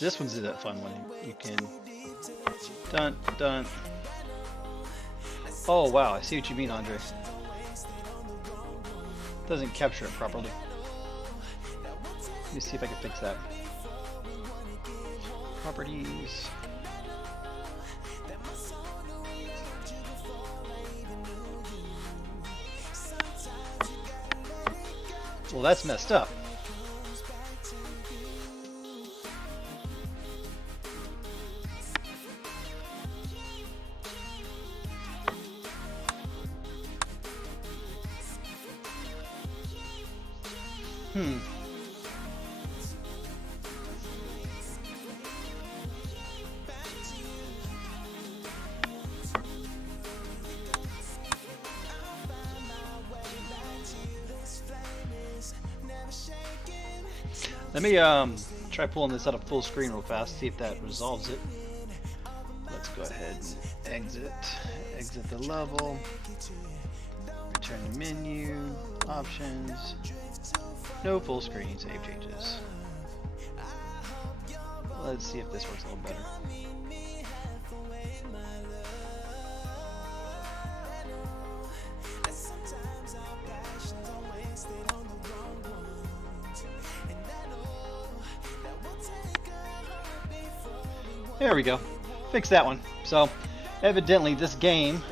This one's a fun one. You can dun dun. Oh wow, I see what you mean, Andre. Doesn't capture it properly. Let me see if I can fix that. Properties. Well, that's messed up. Let me try pulling this out of full screen real fast, see if that resolves it. Let's go ahead and exit the level, return to menu, options, no full screen, save changes. Let's see if this works a little better. There we go. Fix that one. So, evidently this game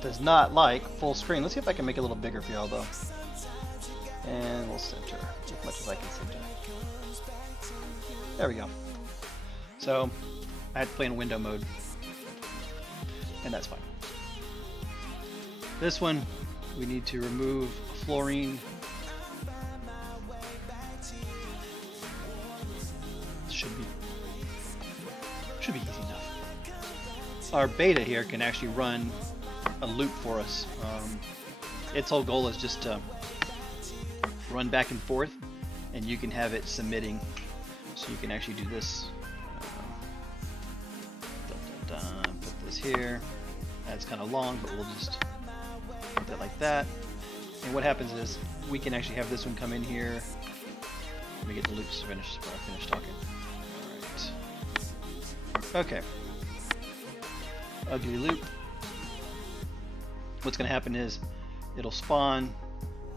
does not like full screen. Let's see if I can make it a little bigger for y'all though. And we'll center as much as I can center. There we go. So, I had to play in window mode. And that's fine. This one, we need to remove fluorine. Should be easy enough. Our beta here can actually run a loop for us. Its whole goal is just to run back and forth, and you can have it submitting. So you can actually do this. Put this here. That's kind of long, but we'll just put that like that. And what happens is we can actually have this one come in here. Let me get the loops finished before I finish talking. Okay. Ugly loop. What's going to happen is it'll spawn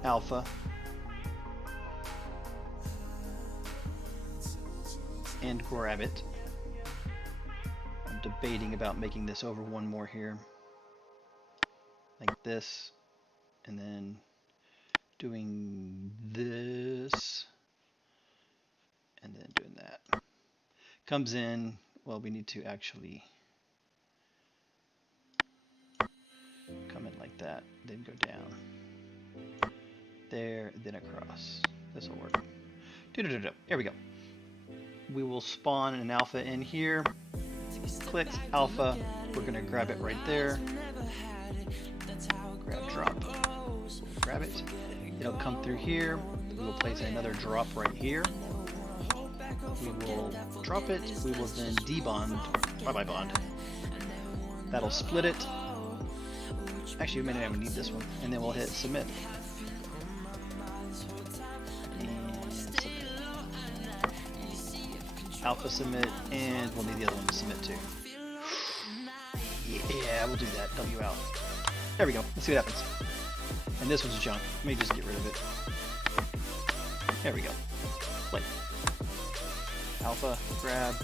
alpha. And grab it. I'm debating about making this over one more here. Like this. And then doing this. And then doing that. Comes in. Well, we need to actually come in like that, then go down. There, then across. This will work. Here we go. We will spawn an alpha in here. Click alpha. We're going to grab it right there. Grab drop. We'll grab it. It'll come through here. We will place another drop right here. We will drop it. We will then debond. Bye-bye bond. That'll split it. Actually, we may not even need this one. And then we'll hit submit. And submit. Alpha submit, and we'll need the other one to submit too. Yeah, we'll do that. W out. There we go. Let's see what happens. And this one's junk. Let me just get rid of it. There we go. Play. Alpha, grab.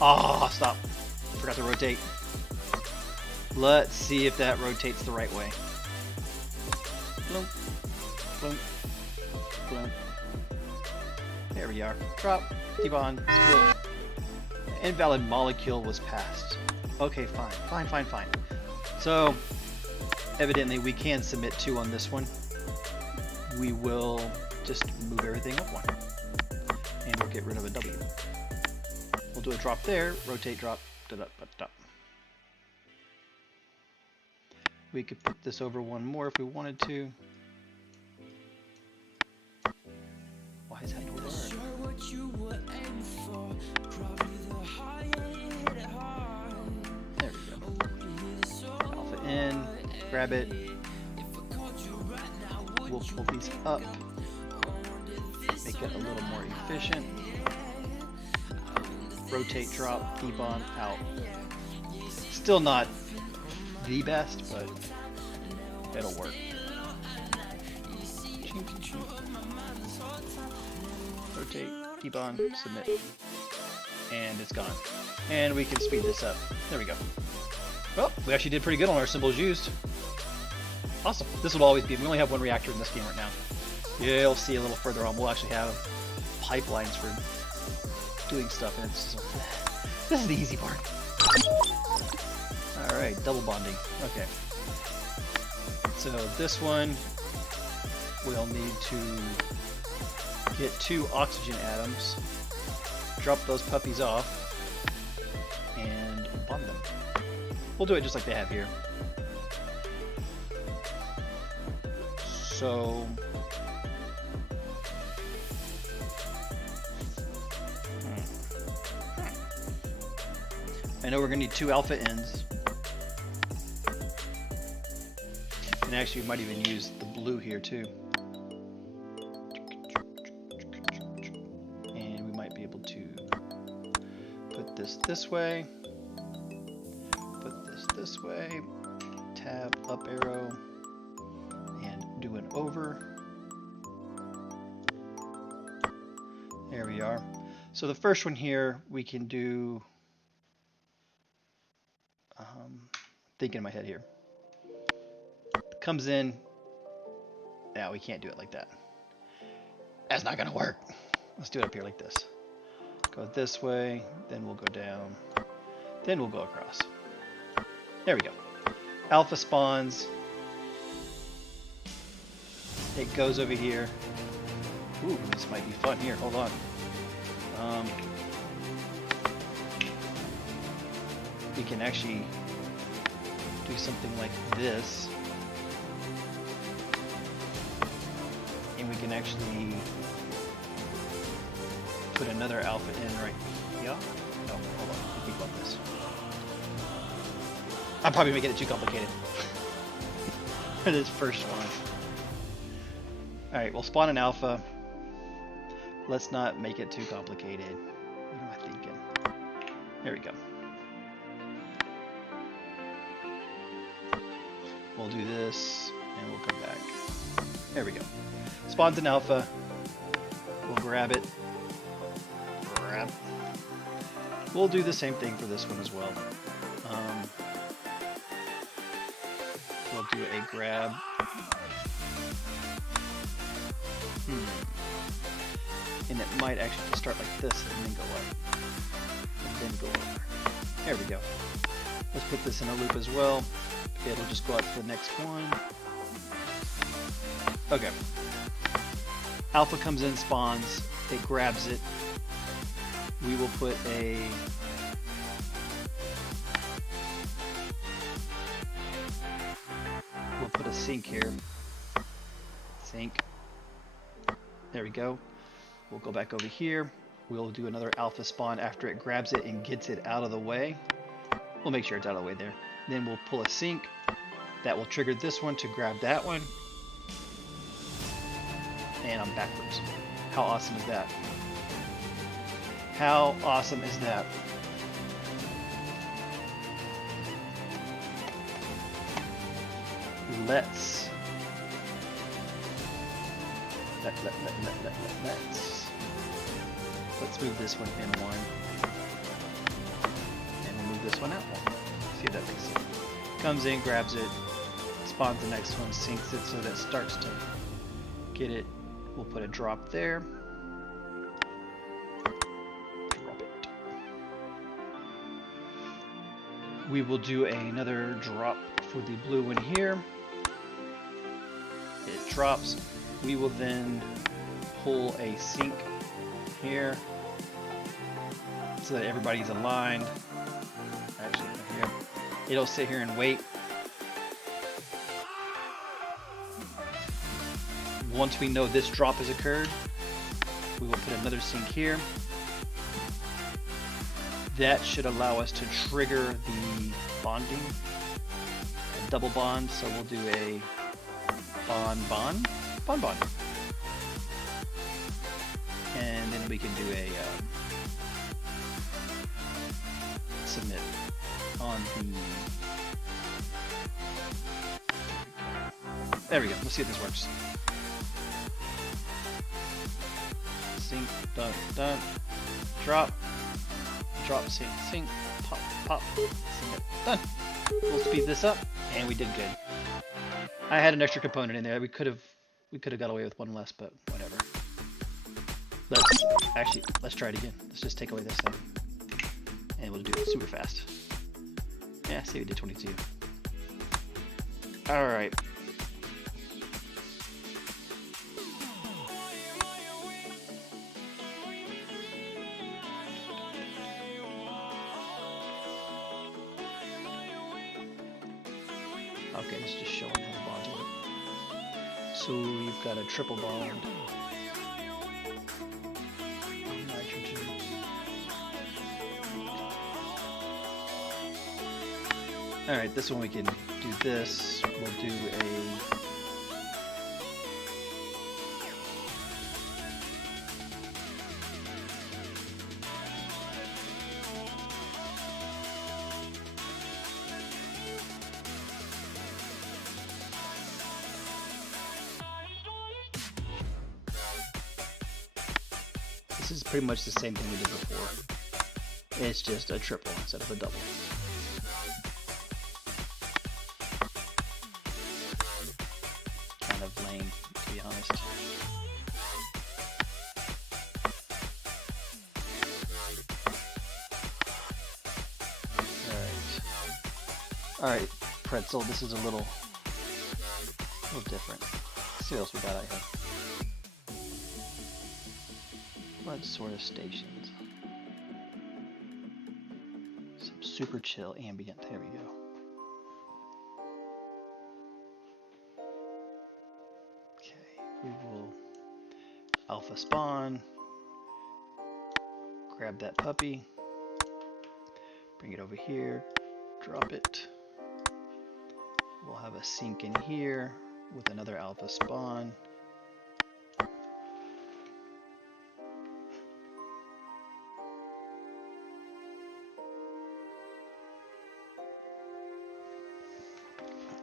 Oh, stop. Forgot to rotate. Let's see if that rotates the right way. Bloom. Bloom. Bloom. There we are. Drop. Debond. Split. Invalid molecule was passed. Okay, fine. Fine. So, evidently we can submit 2 on this one. We will just move everything up 1. And we'll get rid of a W. We'll do a drop there, rotate, drop, da-da-da-da. We could put this over 1 more if we wanted to. Why is that not work? There we go. Alpha in, grab it. We'll pull these up. Make it a little more efficient. rotate, drop, debond, out. Still not the best, but it'll work. Rotate, debond, submit, and it's gone. And we can speed this up. There we go. Well, we actually did pretty good on our symbols used. Awesome. This will always be. We only have one reactor in this game right now. You'll see a little further on. We'll actually have pipelines for doing stuff, and it's just, this is the easy part. All right, double bonding. Okay. So this one, we'll need to get 2 oxygen atoms, drop those puppies off, and bond them. We'll do it just like they have here. So I know we're going to need 2 alpha ends. And actually we might even use the blue here too. And we might be able to put this way, put this way, tab up arrow, and do an over. There we are. So the first one here we can do, thinking in my head here. Comes in. Now we can't do it like that. That's not gonna work. Let's do it up here like this. Go this way, then we'll go down, then we'll go across. There we go. Alpha spawns. It goes over here. Ooh, this might be fun here. Hold on. We can actually do something like this. And we can actually put another alpha in right here. No, hold on. Let me think about this. I'm probably making it too complicated for this first one. Alright, we'll spawn an alpha. Let's not make it too complicated. What am I thinking? There we go. We'll do this, and we'll come back. There we go. Spawns an alpha. We'll grab it. Grab. We'll do the same thing for this one as well. We'll do a grab. And it might actually just start like this and then go up. And then go over. There we go. Let's put this in a loop as well. It'll just go out to the next one. Okay. Alpha comes in, spawns, it grabs it. We will put a sink here. Sink. There we go. We'll go back over here. We'll do another alpha spawn after it grabs it and gets it out of the way. We'll make sure it's out of the way there. Then we'll pull a sink. That will trigger this one to grab that one. And I'm backwards. How awesome is that? How awesome is that? Let's move this one in one. And we'll move this one out one. See if that makes sense. Comes in, grabs it, spawns the next one, sinks it so that it starts to get it. We'll put a drop there. Drop it. We will do another drop for the blue one here. It drops. We will then pull a sink here so that everybody's aligned. Actually, here. It'll sit here and wait. Once we know this drop has occurred, we will put another sink here. That should allow us to trigger the bonding, a double bond. So we'll do a bond. And then we can do a submit on the... There we go. Let's see if this works. Sync, done, done. Drop, drop, sync, sync, pop, pop, submit, done. We'll speed this up, and we did good. I had an extra component in there. We could have got away with one less, but whatever. Let's try it again. Let's just take away this thing, and we'll do it super fast. Yeah, see, we did 22. All right. Okay, it's just showing how the bonds work. So we've got a triple bond. Nitrogen. Alright, this one we can do this. We'll do a... This is pretty much the same thing we did before. It's just a triple instead of a double. Kind of lame, to be honest. Alright, pretzel, this is a little different. Let's see what else we got out here. What sort of stations? Some super chill ambient. There we go. Okay, we will alpha spawn. Grab that puppy. Bring it over here. Drop it. We'll have a sync in here with another alpha spawn.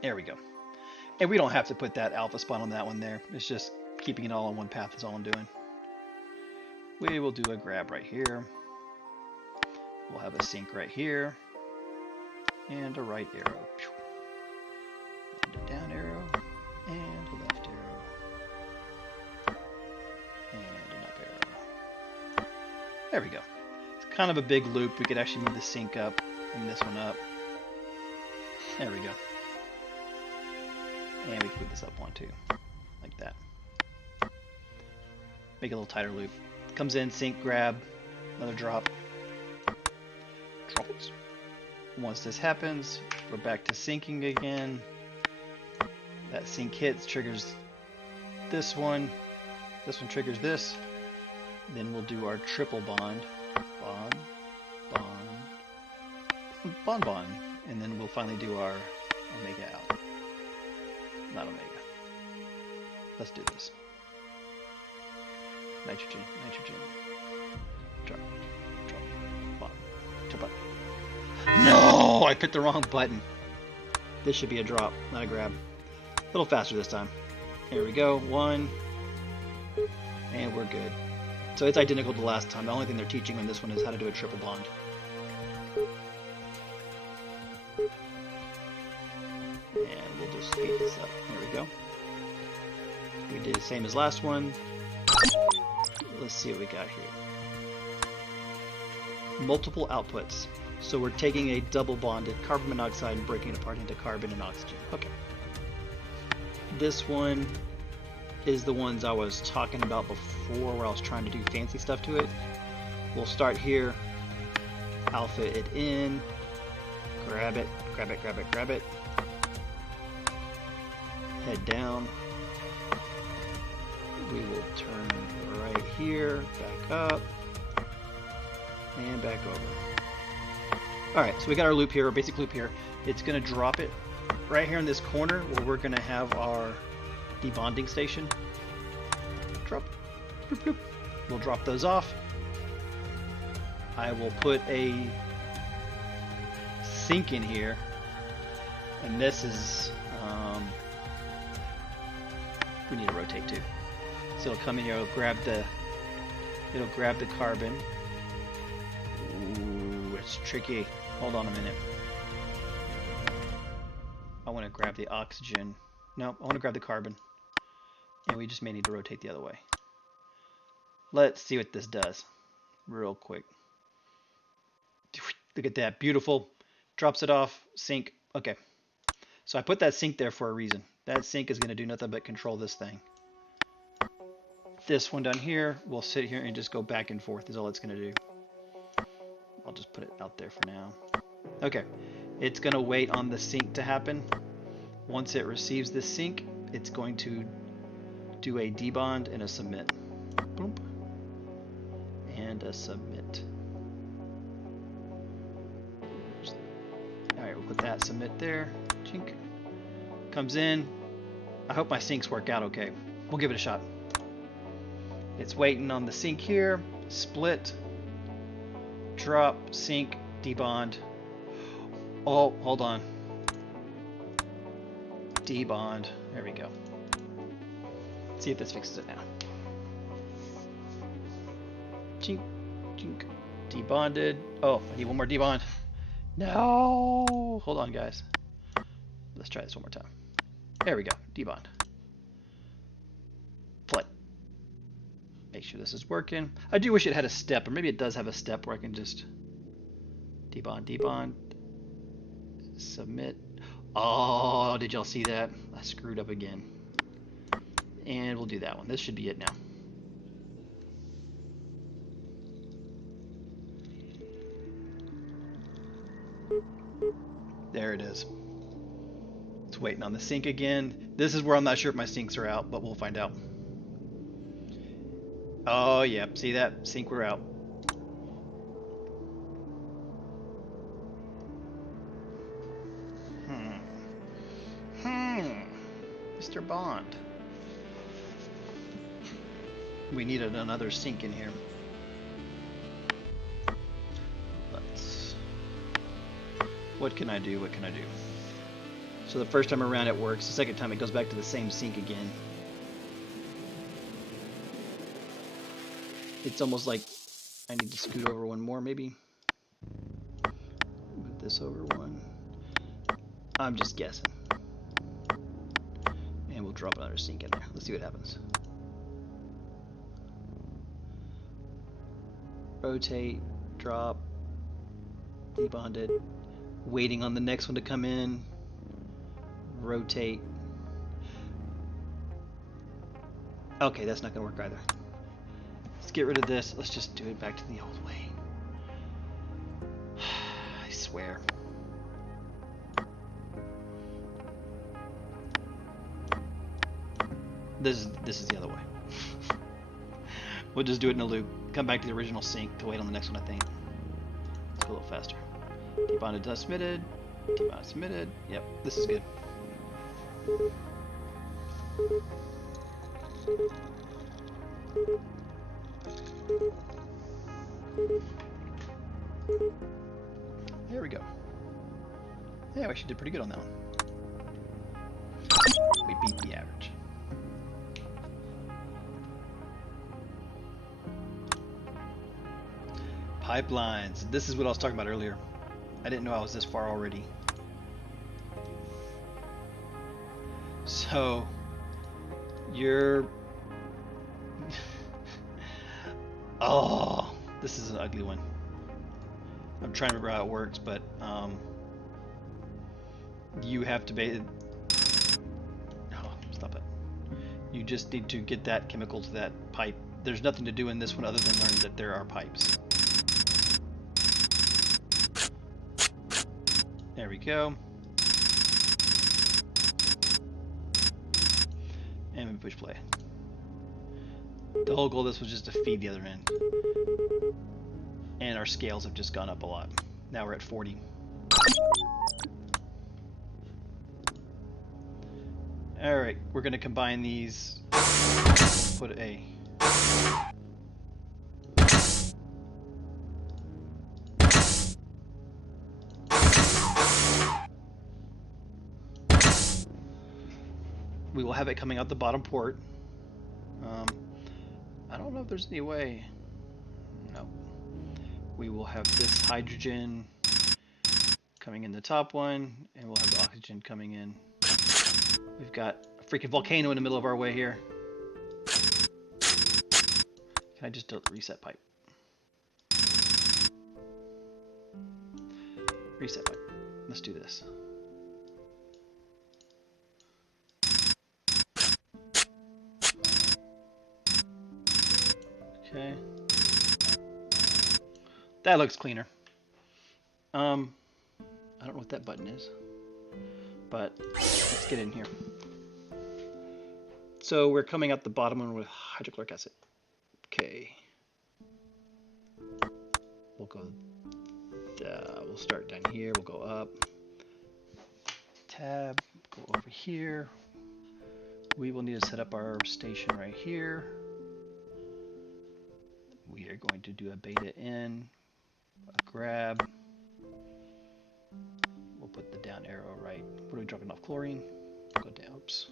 There we go. And we don't have to put that alpha spawn on that one there. It's just keeping it all on one path is all I'm doing. We will do a grab right here. We'll have a sync right here. And a right arrow. And a down arrow. And a left arrow. And an up arrow. There we go. It's kind of a big loop. We could actually move the sync up and this one up. There we go. And we can move this up one too, like that. Make a little tighter loop. Comes in, sync, grab, another drop. Drop it. Once this happens, we're back to syncing again. That sync hits, triggers this one. This one triggers this. Then we'll do our triple bond. Bond, bond, bond, bond. And then we'll finally do our omega out. Not omega. Let's do this. Nitrogen, nitrogen. Drop, drop, bottom, drop button. No! I picked the wrong button. This should be a drop, not a grab. A little faster this time. Here we go. One. And we're good. So it's identical to last time. The only thing they're teaching on this one is how to do a triple bond. And we'll just speed this up. There we go. We did the same as last one. Let's see what we got here. Multiple outputs. So we're taking a double bonded carbon monoxide and breaking it apart into carbon and oxygen. Okay. This one is the ones I was talking about before where I was trying to do fancy stuff to it. We'll start here. Alpha it in. Grab it, grab it, grab it, grab it. Head down. We will turn right here, back up, and back over. Alright, so we got our loop here, our basic loop here. It's going to drop it right here in this corner where we're going to have our debonding station. Drop. Bloop, bloop. We'll drop those off. I will put a sink in here, and this is we need to rotate too. So it'll come in here, it'll grab the carbon. Ooh, it's tricky. Hold on a minute. I want to grab the oxygen. No, I want to grab the carbon. And we just may need to rotate the other way. Let's see what this does real quick. Look at that. Beautiful. Drops it off. Sink. Okay. So I put that sink there for a reason. That sink is going to do nothing but control this thing. This one down here will sit here and just go back and forth is all it's going to do. I'll just put it out there for now. Okay. It's going to wait on the sink to happen. Once it receives the sink, it's going to do a debond and a submit. Boom. And a submit. Alright, we'll put that submit there. Chink. Comes in. I hope my sinks work out okay. We'll give it a shot. It's waiting on the sink here. Split. Drop. Sink. Debond. Oh, hold on. Debond. There we go. Let's see if this fixes it now. Chink. Chink. Debonded. Oh, I need one more debond. No! Hold on, guys. Let's try this one more time. There we go. Debond. Play. Make sure this is working. I do wish it had a step, or maybe it does have a step where I can just debond, debond, submit. Oh, did y'all see that? I screwed up again. And we'll do that one. This should be it now. There it is. It's waiting on the sink again. This is where I'm not sure if my sinks are out, but we'll find out. Oh, yeah. See that? Sink, we're out. Mr. Bond. We needed another sink in here. What can I do? What can I do? So the first time around it works. The second time it goes back to the same sink again. It's almost like I need to scoot over one more maybe. Move this over one. I'm just guessing. And we'll drop another sink in there. Let's see what happens. Rotate, drop, debonded. Waiting on the next one to come in. Rotate. Okay, that's not going to work either. Let's get rid of this. Let's just do it back to the old way. I swear. This is the other way. We'll just do it in a loop. Come back to the original sink to wait on the next one, I think. Let's go a little faster. Debonded, submitted. Debonded, submitted. Yep, this is good. There we go. Yeah, we actually did pretty good on that one. We beat the average. Pipelines. This is what I was talking about earlier. I didn't know I was this far already. So, you're... Oh, this is an ugly one. I'm trying to remember how it works, but you have to oh, stop it. You just need to get that chemical to that pipe. There's nothing to do in this one other than learn that there are pipes. There we go. And we push play. The whole goal of this was just to feed the other end. And our scales have just gone up a lot. Now we're at 40. Alright, we're going to combine these. Put a... We will have it coming out the bottom port. I don't know if there's any way. No. We will have this hydrogen coming in the top one, and we'll have the oxygen coming in. We've got a freaking volcano in the middle of our way here. Can I just reset pipe? Reset pipe. Let's do this. Okay. That looks cleaner. I don't know what that button is, but let's get in here. So we're coming out the bottom one with hydrochloric acid. Okay. We'll go. We'll start down here. We'll go up. Tab. Go over here. We will need to set up our station right here. We are going to do a beta in, a grab. We'll put the down arrow right. What are we dropping off? Chlorine. Go down. Oops.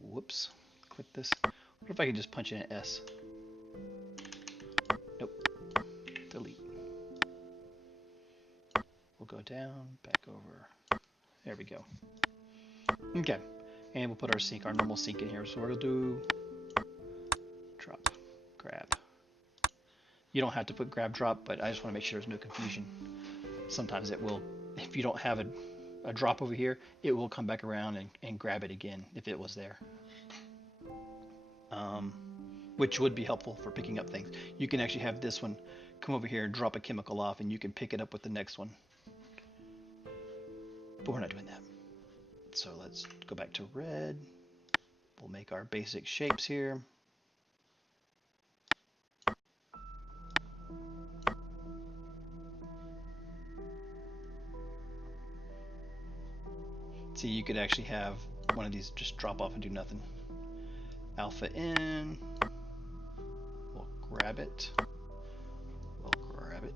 Whoops. Click this. What if I can just punch in an S? Nope. Delete. We'll go down, back over. There we go. Okay. And we'll put our sink, our normal sink in here. So we'll do drop, grab. You don't have to put grab drop, but I just want to make sure there's no confusion. Sometimes it will, if you don't have a drop over here, it will come back around and grab it again if it was there. Which would be helpful for picking up things. You can actually have this one come over here and drop a chemical off, and you can pick it up with the next one. But we're not doing that. So let's go back to red. We'll make our basic shapes here. See, you could actually have one of these just drop off and do nothing. Alpha in. We'll grab it. We'll grab it.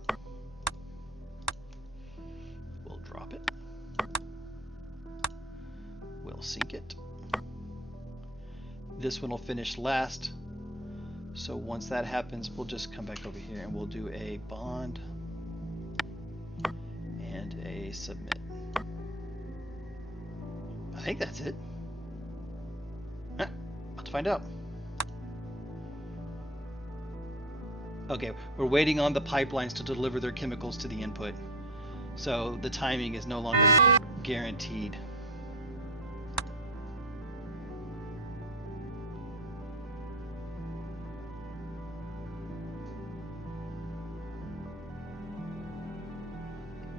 We'll drop it. We'll sink it. This one will finish last. So once that happens, we'll just come back over here and we'll do a bond and a submit. I think that's it. About to find out. Okay, we're waiting on the pipelines to deliver their chemicals to the input. So the timing is no longer guaranteed.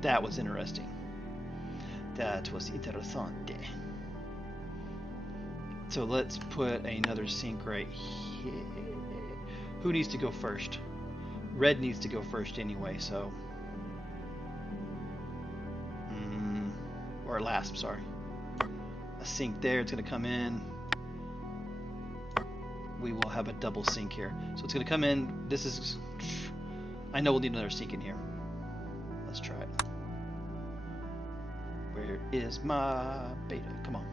That was interesting. That was interessante. So let's put another sink right here. Who needs to go first? Red needs to go first anyway, so... or last, sorry. A sink there, it's going to come in. We will have a double sink here. So it's going to come in, this is... I know we'll need another sink in here. Let's try it. Where is my beta? Come on.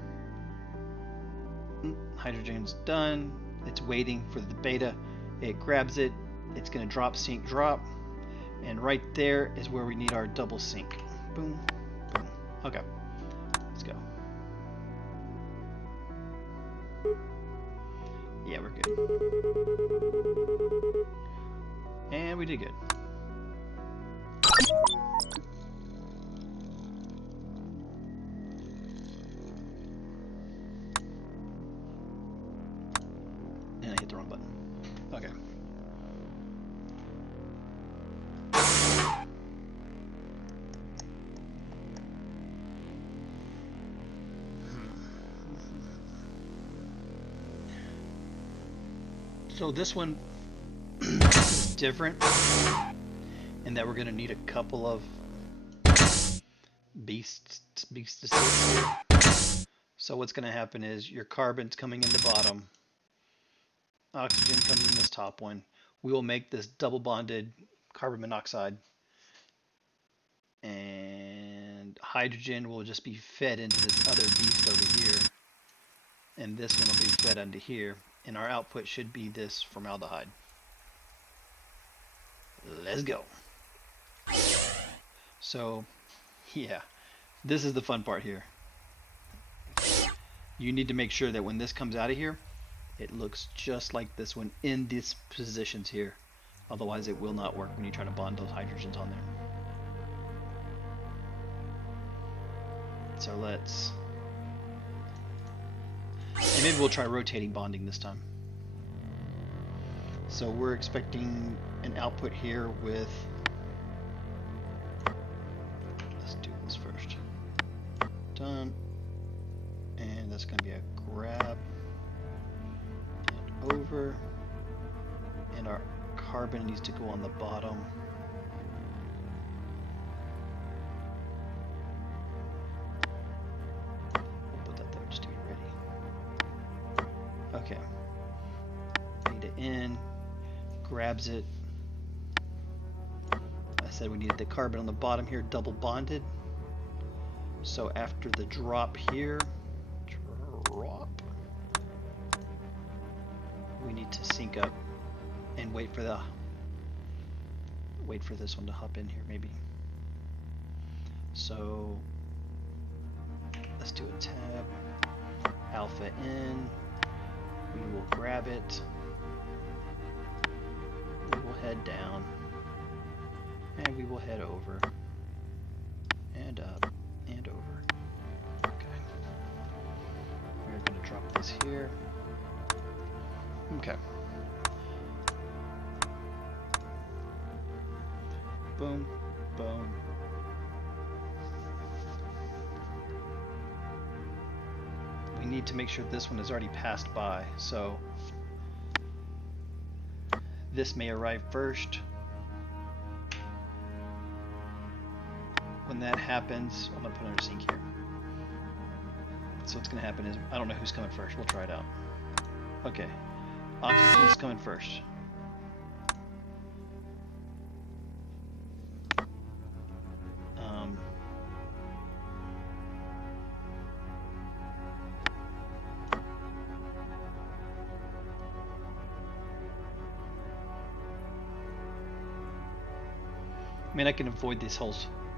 Hydrogen's done. It's waiting for the beta. It grabs it. It's going to drop, sink, drop. And right there is where we need our double sink. Boom, boom. Okay. Let's go. Yeah, we're good. And we did good. And I hit the wrong button. Okay. So this one is different in that we're going to need a couple of beasts to sit here. So what's going to happen is your carbon's coming in the bottom, oxygen comes in this top one. We will make this double bonded carbon monoxide, and hydrogen will just be fed into this other beast over here. and this one will be fed onto here, and our output should be this formaldehyde. Let's go. So, yeah, this is the fun part here. You need to make sure that when this comes out of here, it looks just like this one in these positions here. Otherwise, it will not work when you try to bond those hydrogens on there. So let's... And maybe we'll try rotating bonding this time. So we're expecting an output here with... Let's do this first. Done. And that's going to be a grab and over. And our carbon needs to go on the bottom. We'll put that there just to be ready. Okay. Need it in. Grabs it. I said we needed the carbon on the bottom here double bonded. So after the drop here, we need to sync up and wait for this one to hop in here maybe. So let's do a tab, alpha in, we will grab it, we will head down, and we will head over, and up, and over. Okay. We're going to drop this here. Okay. Boom, boom. We need to make sure this one is already passed by, so this may arrive first. When that happens, I'm going to put another sink here. So what's going to happen is, I don't know who's coming first. We'll try it out. Okay. Oxygen is coming first. I mean, I can avoid this whole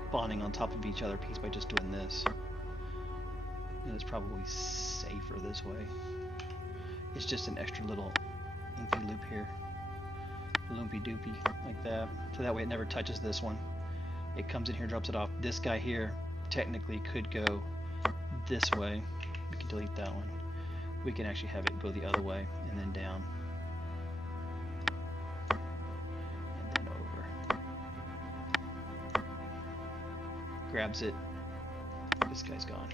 spawning on top of each other piece by just doing this. And it's probably safer this way. It's just an extra little inky loop here. Loopy doopy, like that. So that way it never touches this one. It comes in here, drops it off. This guy here technically could go this way. We can delete that one. We can actually have it go the other way and then down. And then over. Grabs it. This guy's gone.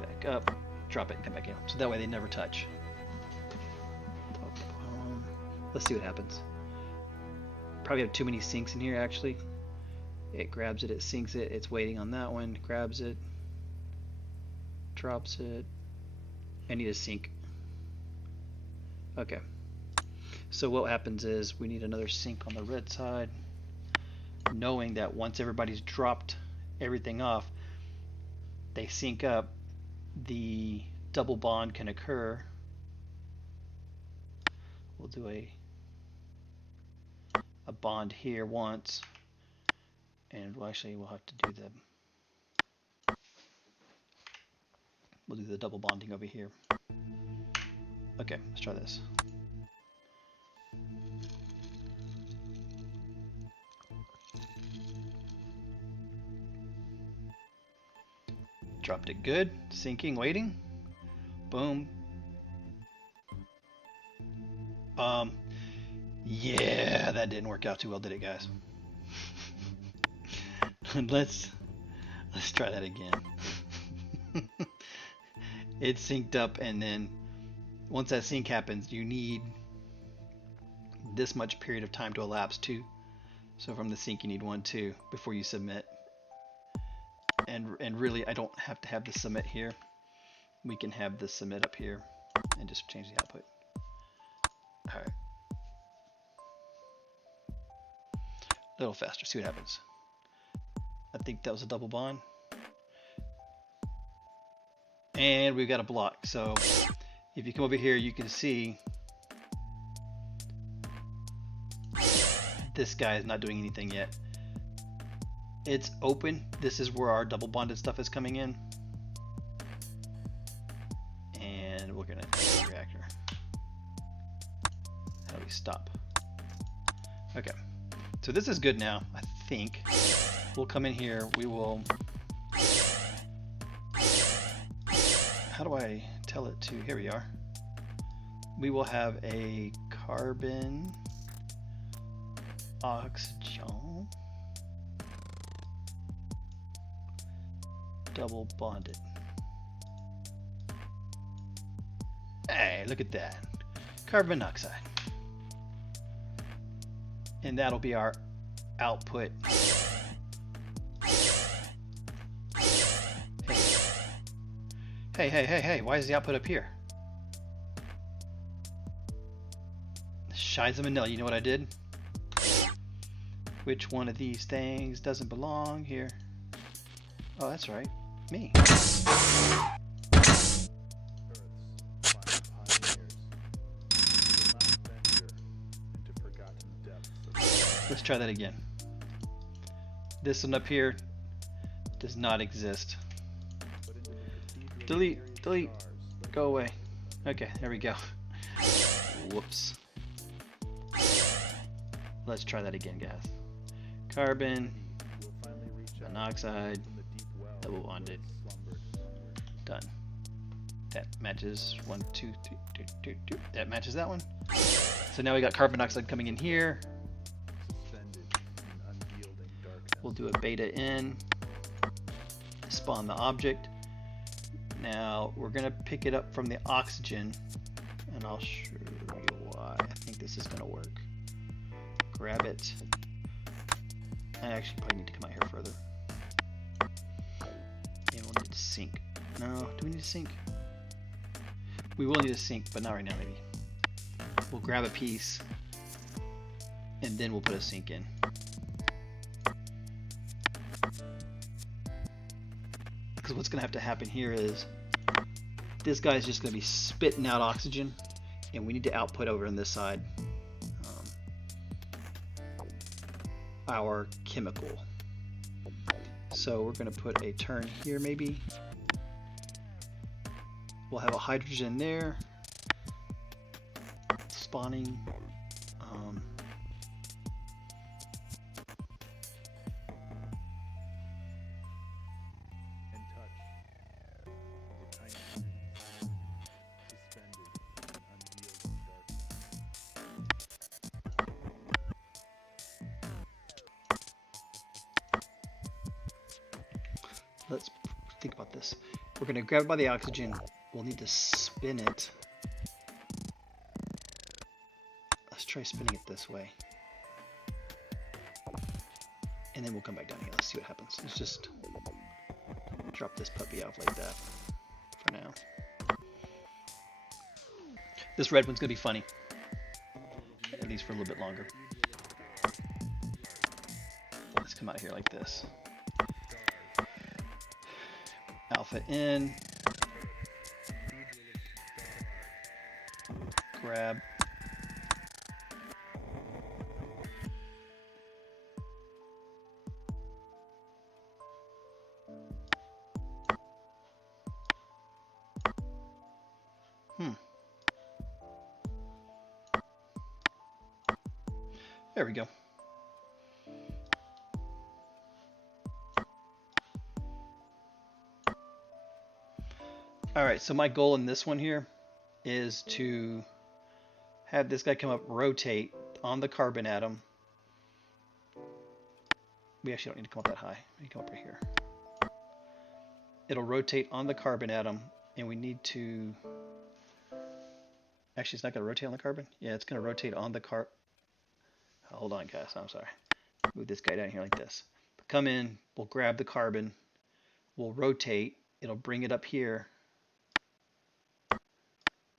Back up. Drop it and come back in. So that way they never touch. Let's see what happens. Probably have too many sinks in here actually. It grabs it, it sinks it, it's waiting on that one, grabs it, drops it. I need a sink. Okay. So what happens is we need another sink on the red side, knowing that once everybody's dropped everything off, they sync up, the double bond can occur. We'll do a bond here once, and we'll have to do we'll do the double bonding over here. Okay, let's try this. Dropped it good, syncing, waiting. Boom. Yeah, that didn't work out too well, did it, guys? Let's try that again. It's synced up, and then once that sync happens, you need this much period of time to elapse too. So from the sync, you need 1, 2 before you submit. And really, I don't have to have the submit here. We can have the submit up here and just change the output. All right. A little faster, see what happens. I think that was a double bond. And we've got a block. So if you come over here, you can see this guy is not doing anything yet. It's open. This is where our double bonded stuff is coming in. And we're gonna take the reactor. How do we stop? Okay. So this is good now, I think. We'll come in here, we will... How do I tell it to... Here we are. We will have a carbon oxygen double bonded. Hey, look at that. Carbon monoxide. And that'll be our output. Hey, why is the output up here? Shiza Manila, you know what I did? Which one of these things doesn't belong here? Oh, that's right. Me. Let's try that again. This one up here does not exist. Delete, delete, go away. Okay, there we go. Whoops. Let's try that again, guys. Carbon monoxide double bonded. Done. That matches 1, 2, 3, 2, 2, 2. That matches that one. So now we got carbon monoxide coming in here. We'll do a beta in, spawn the object. Now we're gonna pick it up from the oxygen, and I'll show you why I think this is gonna work. Grab it. I actually probably need to come out here further. And we'll need to sync. No, do we need to sync? We will need to sync, but not right now maybe. We'll grab a piece, and then we'll put a sync in. Because what's going to have to happen here is this guy's just going to be spitting out oxygen, and we need to output over on this side our chemical. So we're going to put a turn here maybe. We'll have a hydrogen there spawning. Let's think about this. We're going to grab it by the oxygen. We'll need to spin it. Let's try spinning it this way. And then we'll come back down here. Let's see what happens. Let's just drop this puppy off like that for now. This red one's going to be funny. At least for a little bit longer. Let's come out here like this. Alpha in. Grab. There we go. Alright, so my goal in this one here is to have this guy come up, rotate on the carbon atom. We actually don't need to come up that high. We can come up right here. It'll rotate on the carbon atom, and we need to... Actually, it's not going to rotate on the carbon? Yeah, it's going to rotate on the Hold on, guys. I'm sorry. Move this guy down here like this. Come in. We'll grab the carbon. We'll rotate. It'll bring it up here.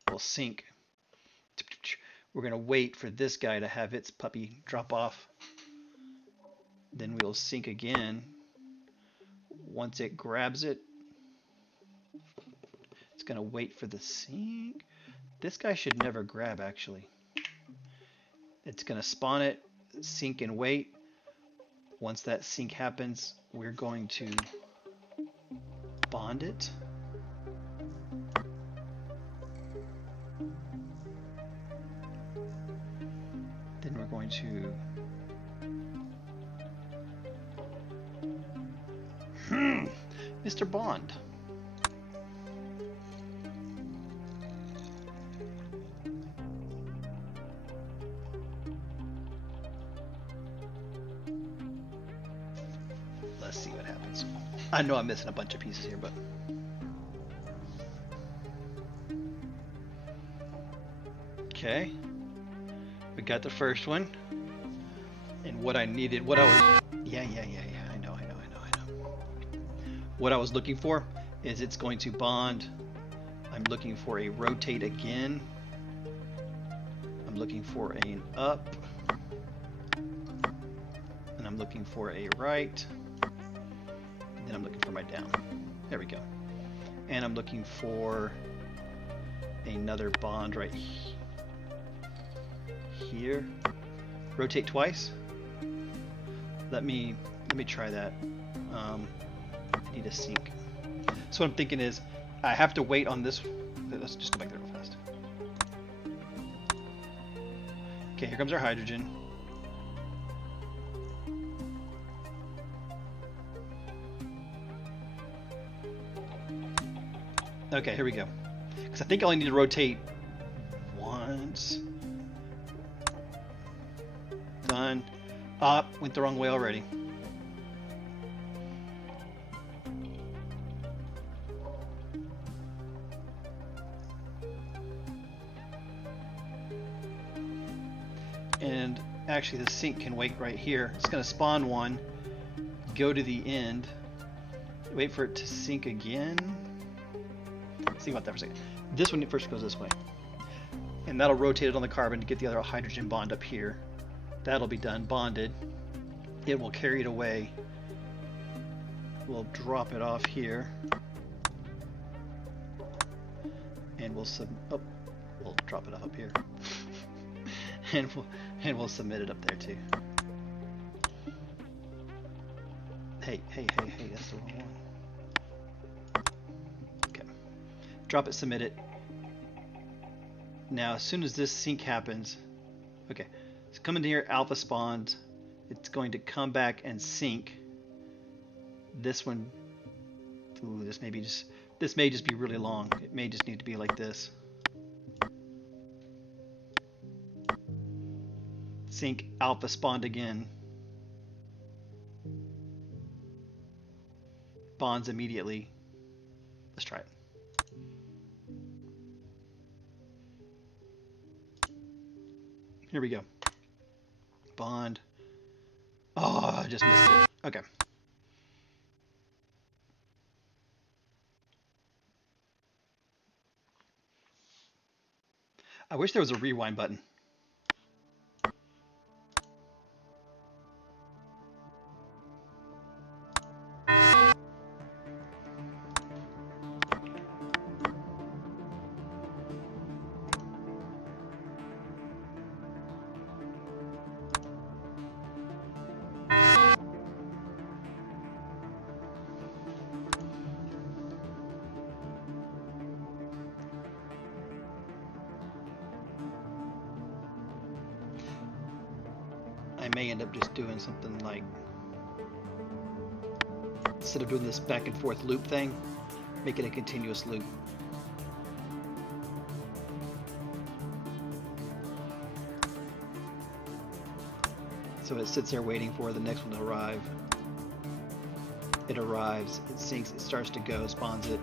We'll sync. We're going to wait for this guy to have its puppy drop off. Then we'll sync again. Once it grabs it, gonna wait for the sync. This guy should never grab, actually. It's gonna spawn it, sync and wait. Once that sync happens, we're going to bond it. Then we're going to Mr. Bond. Let's see what happens. I know I'm missing a bunch of pieces here, but okay. We got the first one. And what I needed, what I was yeah, I know. What I was looking for is it's going to bond. I'm looking for a rotate again. I'm looking for an up. And I'm looking for a right. And then I'm looking for my down. There we go. And I'm looking for another bond right here. Rotate twice. Let me try that. I need a sync. So what I'm thinking is I have to wait on this. Let's just go back there real fast. Okay, here comes our hydrogen. Okay, here we go. Because I think I only need to rotate once. Done. Went the wrong way already. And actually the sync can wait right here. It's going to spawn one, go to the end, wait for it to sync again. Think about that for a second. This one first goes this way. And that'll rotate it on the carbon to get the other hydrogen bond up here. That'll be done, bonded. It will carry it away. We'll drop it off here. And we'll drop it off up here. and we'll submit it up there too. Hey, that's the wrong one. Okay. Drop it, submit it. Now as soon as this sync happens, okay, it's coming here, alpha spawns, it's going to come back and sync. This one, ooh, this may just be really long. It may just need to be like this. Sync, alpha spawned again. Bonds immediately. Let's try it. Here we go. Bond. Oh, I just missed it. Okay. I wish there was a rewind button. I may end up just doing something like, instead of doing this back and forth loop thing, make it a continuous loop. So it sits there waiting for the next one to arrive. It arrives, it syncs, it starts to go, spawns it.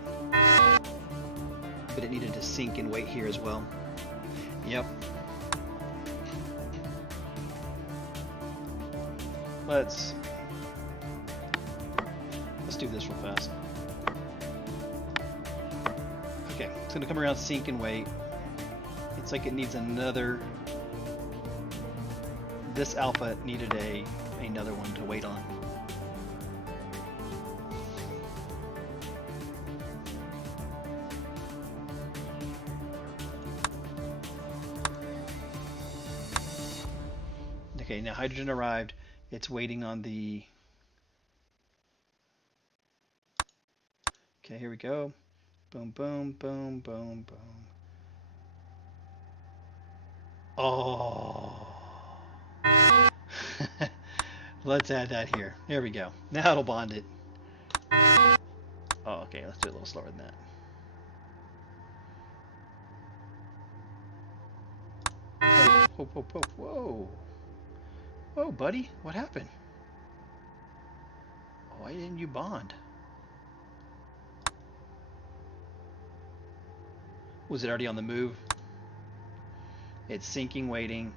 But it needed to sync and wait here as well. Yep. Let's do this real fast. Okay, it's gonna come around, sync and wait. It's like it needs another. This alpha needed another one to wait on. Okay, now hydrogen arrived. It's waiting on the... Okay, here we go. Boom, boom, boom, boom, boom. Oh. Let's add that here. There we go. Now it'll bond it. Oh, okay, let's do it a little slower than that. Whoa, whoa, whoa, whoa. Whoa, buddy, what happened? Why didn't you bond? Was it already on the move? It's sinking, waiting.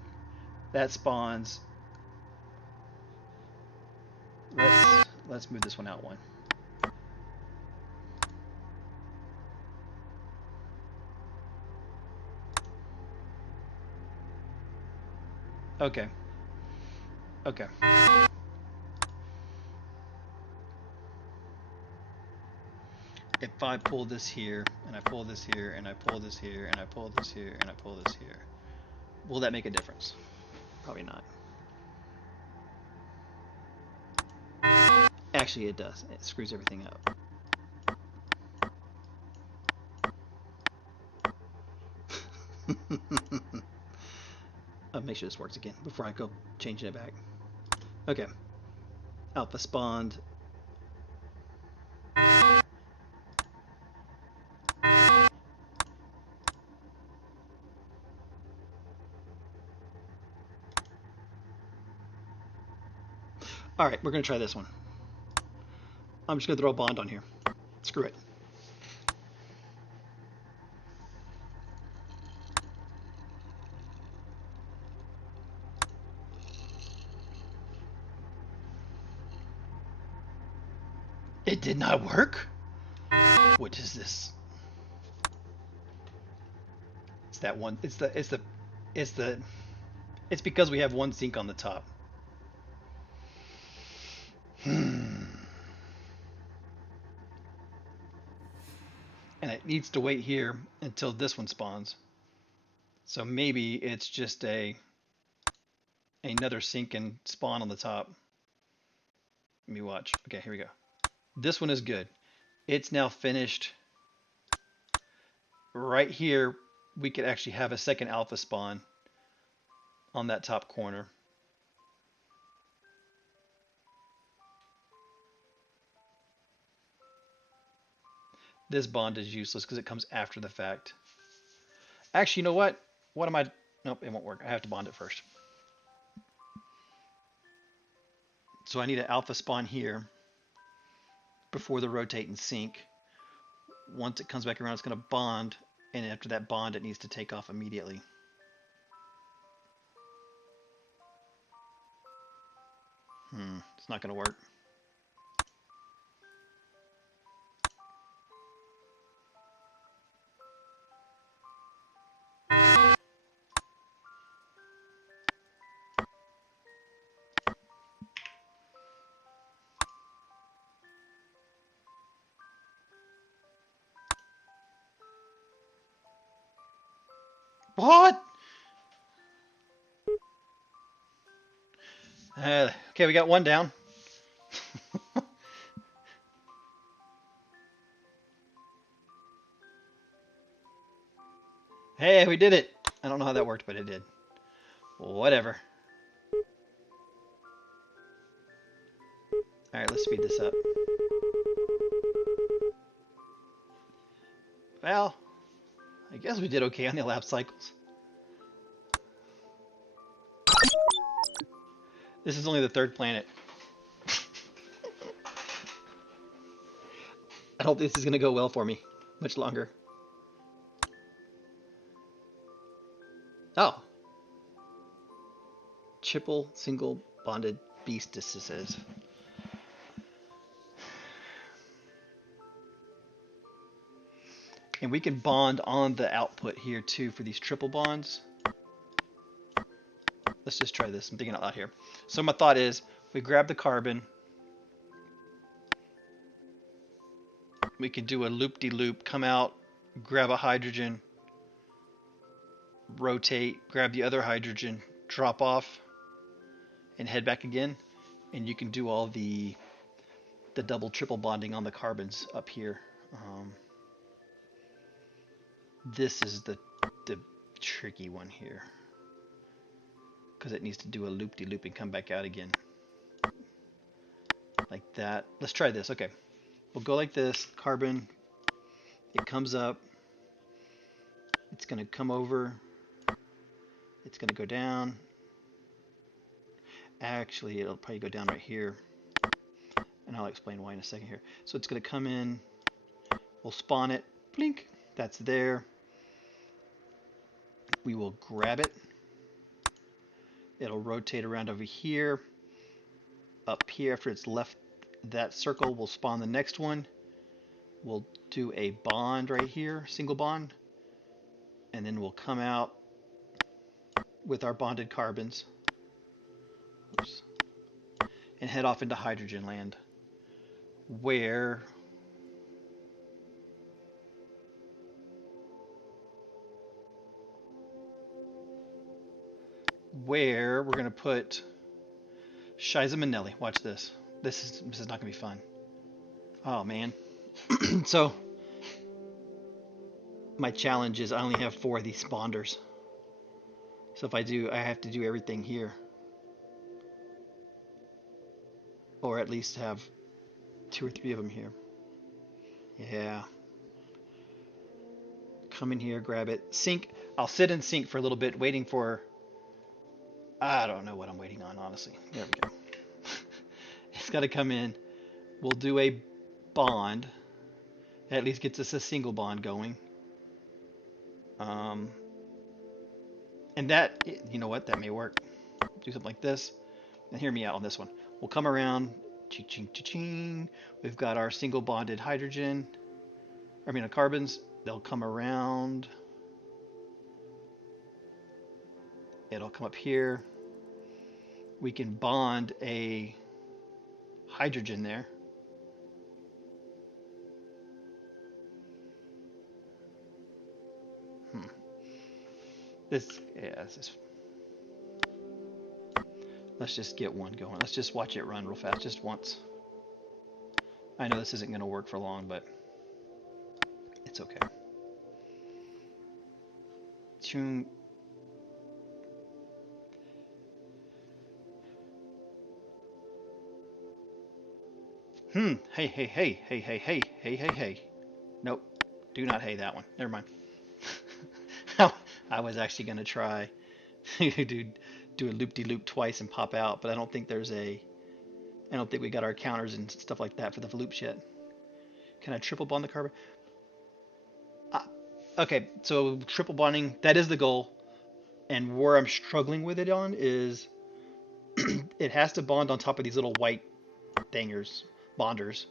That spawns. Let's move this one out one. Okay. Okay. If I pull this here, and I pull this here, and I pull this here, and I pull this here, and I pull this here, will that make a difference? Probably not. Actually, it does. It screws everything up. I'll make sure this works again before I go changing it back. Okay. Alpha spawned. Alright, we're going to try this one. I'm just going to throw a bond on here. Screw it. It did not work? What is this? It's that one. It's because we have one sink on the top. And it needs to wait here until this one spawns. So maybe it's just another sink and spawn on the top. Let me watch. Okay, here we go. This one is good. It's now finished. Right here, we could actually have a second alpha spawn on that top corner. This bond is useless because it comes after the fact. Actually, you know what? What am I... Nope, it won't work. I have to bond it first. So I need an alpha spawn here before the rotate and sync. Once it comes back around, it's going to bond, and after that bond, it needs to take off immediately. It's not going to work. What? Okay, we got one down. Hey, we did it. I don't know how that worked, but it did. Whatever. Alright, let's speed this up. Well, I guess we did okay on the elapsed cycles. This is only the third planet. I don't think this is going to go well for me much longer. Oh. Triple single bonded beast, this says. And we can bond on the output here too for these triple bonds. Let's just try this. I'm thinking out loud here. So my thought is, we grab the carbon. We can do a loop-de-loop, come out, grab a hydrogen, rotate, grab the other hydrogen, drop off, and head back again, and you can do all the double triple bonding on the carbons up here. This is the tricky one here, because it needs to do a loop-de-loop and come back out again. Like that. Let's try this. Okay. We'll go like this. Carbon. It comes up. It's going to come over. It's going to go down. Actually, it'll probably go down right here. And I'll explain why in a second here. So it's going to come in. We'll spawn it. Blink. That's there. We will grab it. It'll rotate around over here. Up here, after it's left that circle, we'll spawn the next one. We'll do a bond right here, single bond. And then we'll come out with our bonded carbons. Oops. And head off into hydrogen land, where we're going to put Shiza Manelli. Watch this. This is not going to be fun. Oh man. So my challenge is I only have 4 of these bonders. So if I have to do everything here. Or at least have 2 or 3 of them here. Yeah. Come in here, grab it. Sync. I'll sit and sync for a little bit, waiting for... I don't know what I'm waiting on, honestly. There we go. It's got to come in. We'll do a bond. That at least gets us a single bond going. And that, you know what, that may work. Do something like this. And hear me out on this one. We'll come around. Ching, ching, ching. We've got our single bonded hydrogen. Carbons. They'll come around. It'll come up here. We can bond a hydrogen there. This is... Let's just get one going. Let's just watch it run real fast, just once. I know this isn't going to work for long, but it's okay. Tune. Hey. Nope. Do not hey that one. Never mind. I was actually going to try to do a loop-de-loop twice and pop out, but I don't think I don't think we got our counters and stuff like that for the loops yet. Can I triple bond the carbon? Okay, so triple bonding, that is the goal. And where I'm struggling with it on is it has to bond on top of these little white bonders.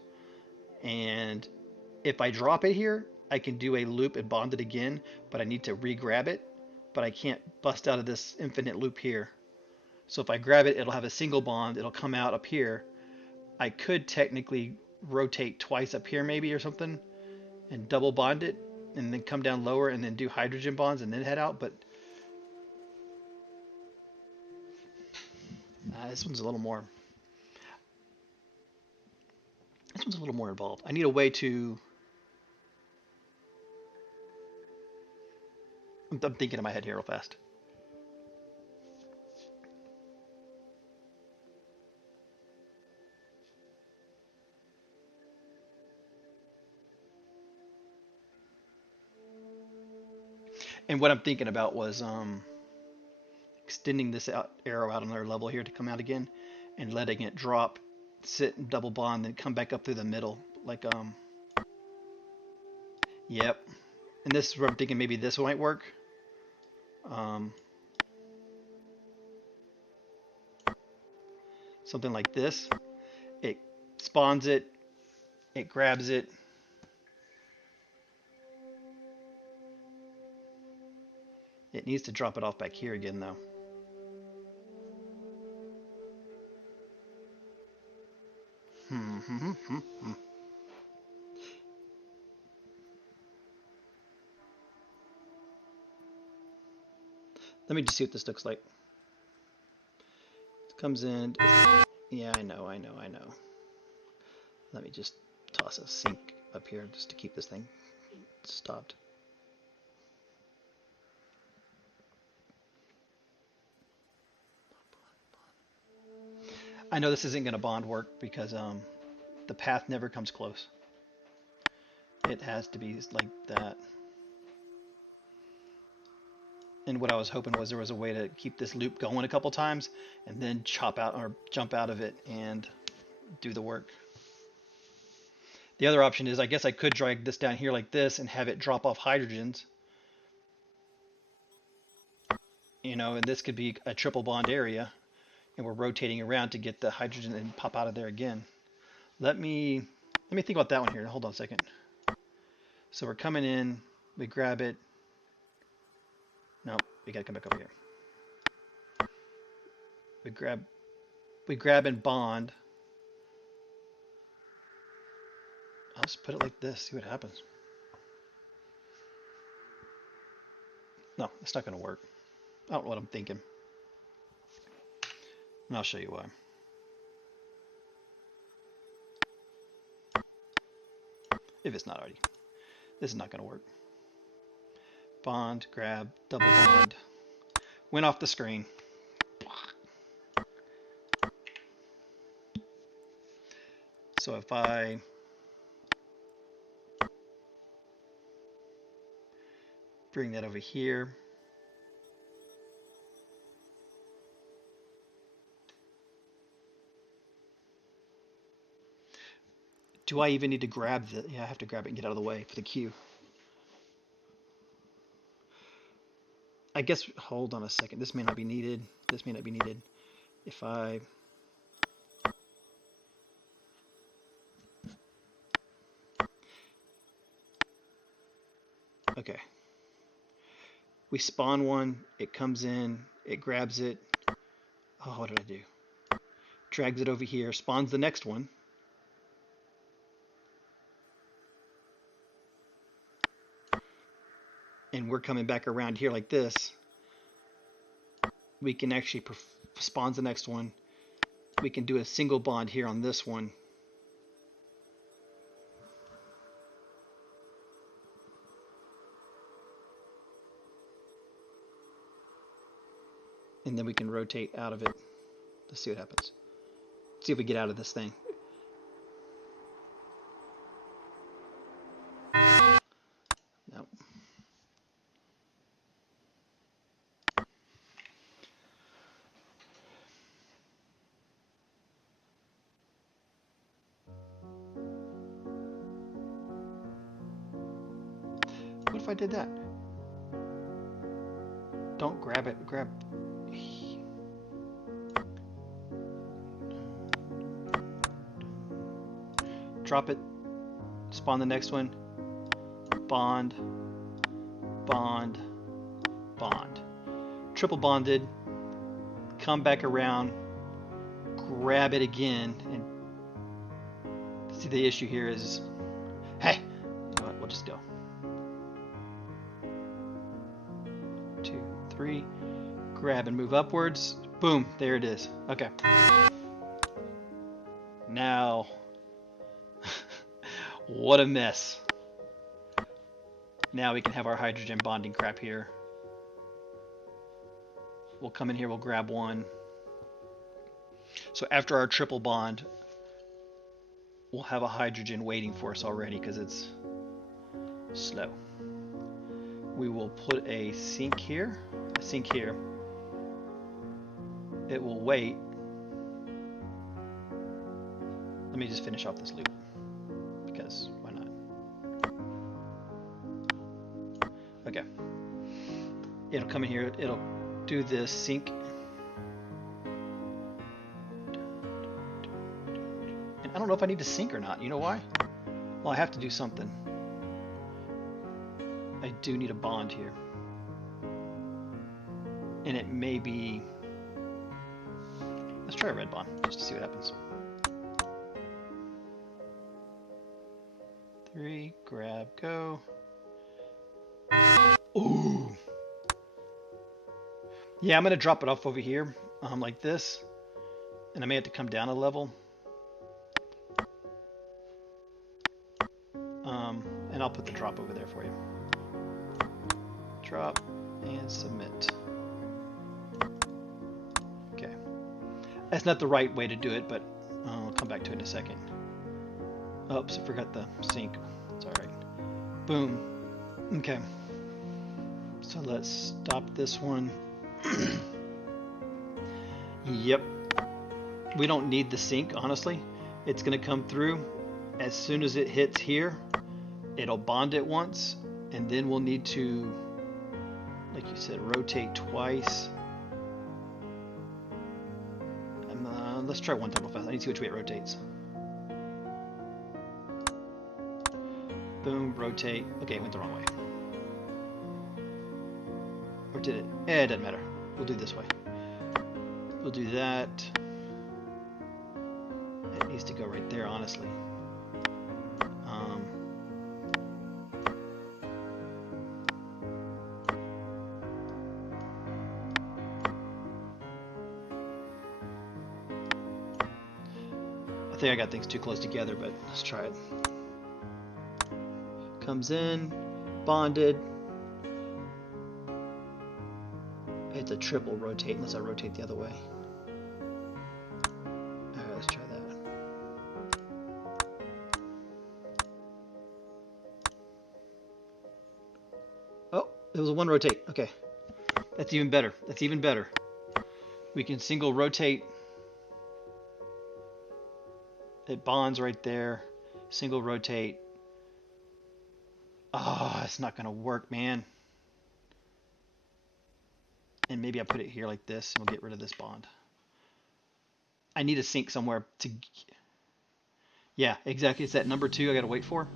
And if I drop it here, I can do a loop and bond it again, but I need to re-grab it. But I can't bust out of this infinite loop here. So if I grab it, it'll have a single bond. It'll come out up here. I could technically rotate twice up here maybe or something and double bond it and then come down lower and then do hydrogen bonds and then head out. But this one's a little more involved. I need a way to... I'm thinking in my head here real fast. And what I'm thinking about was extending this arrow out another level here to come out again and letting it drop, sit and double bond, then come back up through the middle. Like, yep. And this is where I'm thinking maybe this might work. Something like this. It spawns it, it grabs it. It needs to drop it off back here again though. Let me just see what this looks like. Comes in. Yeah, I know. Let me just toss a sink up here just to keep this thing stopped. I know this isn't going to bond work because the path never comes close. It has to be like that. And what I was hoping was there was a way to keep this loop going a couple times and then chop out or jump out of it and do the work. The other option is I guess I could drag this down here like this and have it drop off hydrogens. You know, and this could be a triple bond area, and we're rotating around to get the hydrogen and pop out of there again. Let me think about that one here. Hold on a second. So we're coming in, we grab it. No, we gotta come back over here. We grab and bond. I'll just put it like this, see what happens. No, it's not gonna work. I don't know what I'm thinking. And I'll show you why. If it's not already. This is not gonna work. Bond, grab, double bond. Went off the screen. So if I bring that over here, do I even need to grab the, yeah, I have to grab it and get out of the way for the queue. I guess, hold on a second, this may not be needed, this may not be needed. If I, okay. We spawn one, it comes in, it grabs it. Oh, what did I do? Drags it over here, spawns the next one. And we're coming back around here like this. We can actually spawns the next one. We can do a single bond here on this one. And then we can rotate out of it. Let's see what happens. See if we get out of this thing. No. What if I did that? Don't grab it. Grab. Drop it. Spawn the next one. Bond. Bond. Bond. Triple bonded. Come back around. Grab it again. And see, the issue here is, hey, you know what? We'll just go. 2, 3. Grab and move upwards. Boom. There it is. Okay. Now, what a mess. Now we can have our hydrogen bonding crap here. We'll come in here, we'll grab one. So after our triple bond, we'll have a hydrogen waiting for us already because it's slow. We will put a sink here, It will wait. Let me just finish off this loop because why not? Okay. It'll come in here, it'll do this sink. And I don't know if I need to sink or not. You know why? Well, I have to do something. I do need a bond here. And it may be... Let's try a red bond just to see what happens. 3, grab, go. Ooh. Yeah, I'm gonna drop it off over here, like this, And I may have to come down a level. And I'll put the drop over there for you. Drop and submit. Okay. That's not the right way to do it, but I'll come back to it in a second. Oops, I forgot the sync. It's alright. Boom. Okay. So let's stop this one. Yep. We don't need the sync, honestly. It's going to come through. As soon as it hits here, it'll bond it once, and then we'll need to, like you said, rotate twice. Let's try one time real fast. I need to see which way it rotates. Boom, rotate. Okay, it went the wrong way. Or did it? It doesn't matter. We'll do this way. We'll do that. It needs to go right there, honestly. I think I got things too close together, but let's try it. Comes in, bonded. It's a triple rotate unless I rotate the other way. Alright, let's try that. Oh, it was a one rotate. Okay. That's even better. That's even better. We can single rotate. It bonds right there. Single rotate. Oh, it's not going to work, man. And maybe I put it here like this, and we'll get rid of this bond. I need a sync somewhere to... Yeah, exactly. It's that number 2 I got to wait for.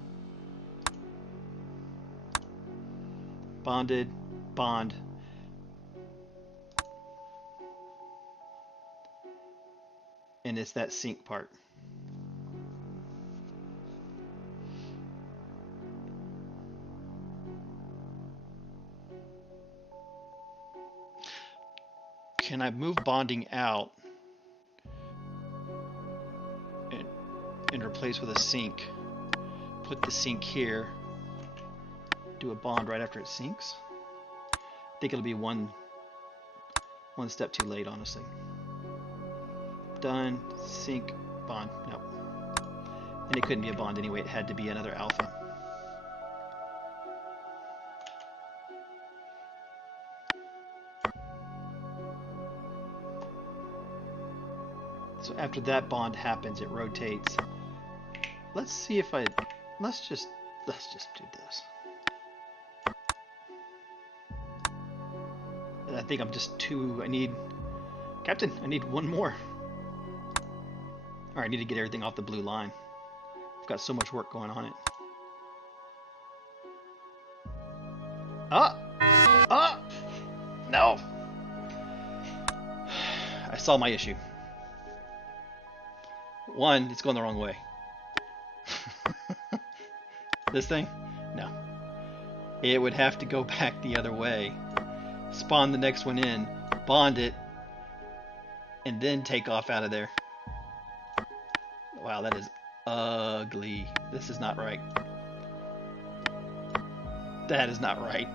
Bonded, bond. And it's that sync part. Can I move bonding out and replace with a sync? Put the sync here. Do a bond right after it syncs. I think it'll be one step too late, honestly. Done. Sync. Bond. Nope. And it couldn't be a bond anyway. It had to be another alpha. So after that bond happens, it rotates. Let's see if let's just do this. And I think I'm just too. Captain, I need one more. All right, I need to get everything off the blue line. I've got so much work going on it. No. I saw my issue. One, it's going the wrong way. This thing? No. It would have to go back the other way. Spawn the next one in, bond it, and then take off out of there. Wow, that is ugly. This is not right. That is not right.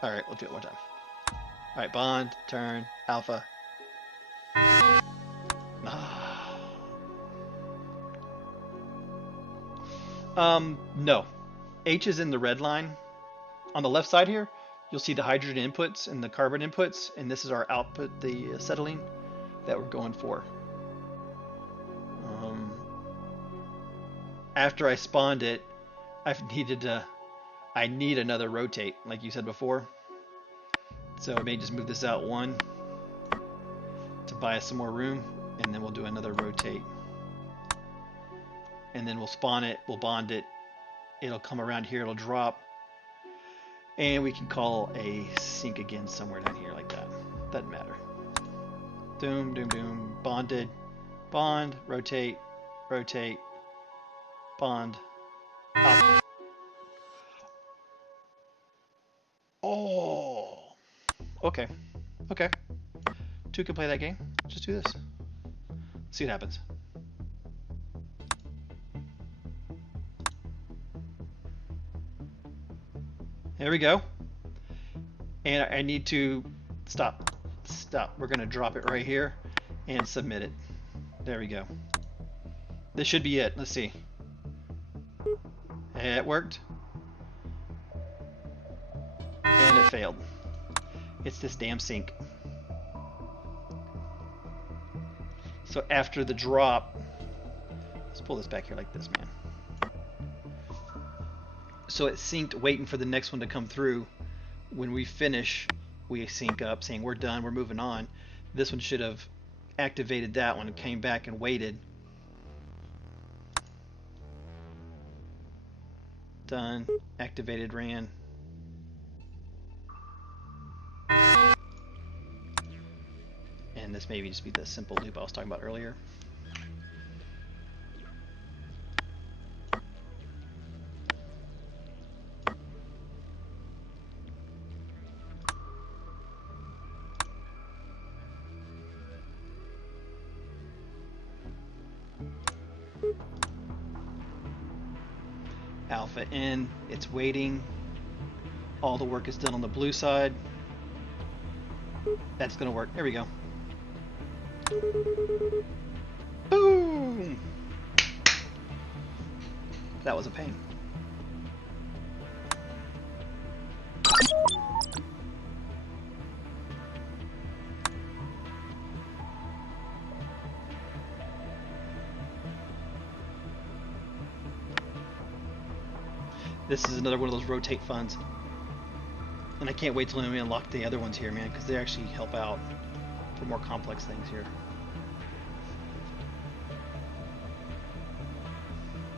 Alright, we'll do it one time. Alright, bond, turn, alpha. No. H is in the red line. On the left side here, you'll see the hydrogen inputs and the carbon inputs, and this is our output, the acetylene that we're going for. After I spawned it, I need another rotate, like you said before. So I may just move this out one to buy us some more room, and then we'll do another rotate. And then we'll spawn it, we'll bond it, it'll come around here, it'll drop, and we can call a sync again somewhere down here like that. Doesn't matter. Doom, doom, doom, bonded, bond, rotate, rotate, bond, up. Oh, okay, okay. Two can play that game. Just do this. See what happens. There we go. And I need to stop. We're going to drop it right here and submit it. There we go. This should be it. Let's see. It worked. And it failed. It's this damn sync. So after the drop, let's pull this back here like this, man. So it synced waiting for the next one to come through. When we finish, we sync up saying we're done, we're moving on. This one should have activated that one and came back and waited. Done, activated, ran. And this maybe just be the simple loop I was talking about earlier. Alpha in, it's waiting. All the work is done on the blue side. That's gonna work. There we go. Boom! That was a pain. This is another one of those rotate funds. And I can't wait till we unlock the other ones here, man, because they actually help out for more complex things here.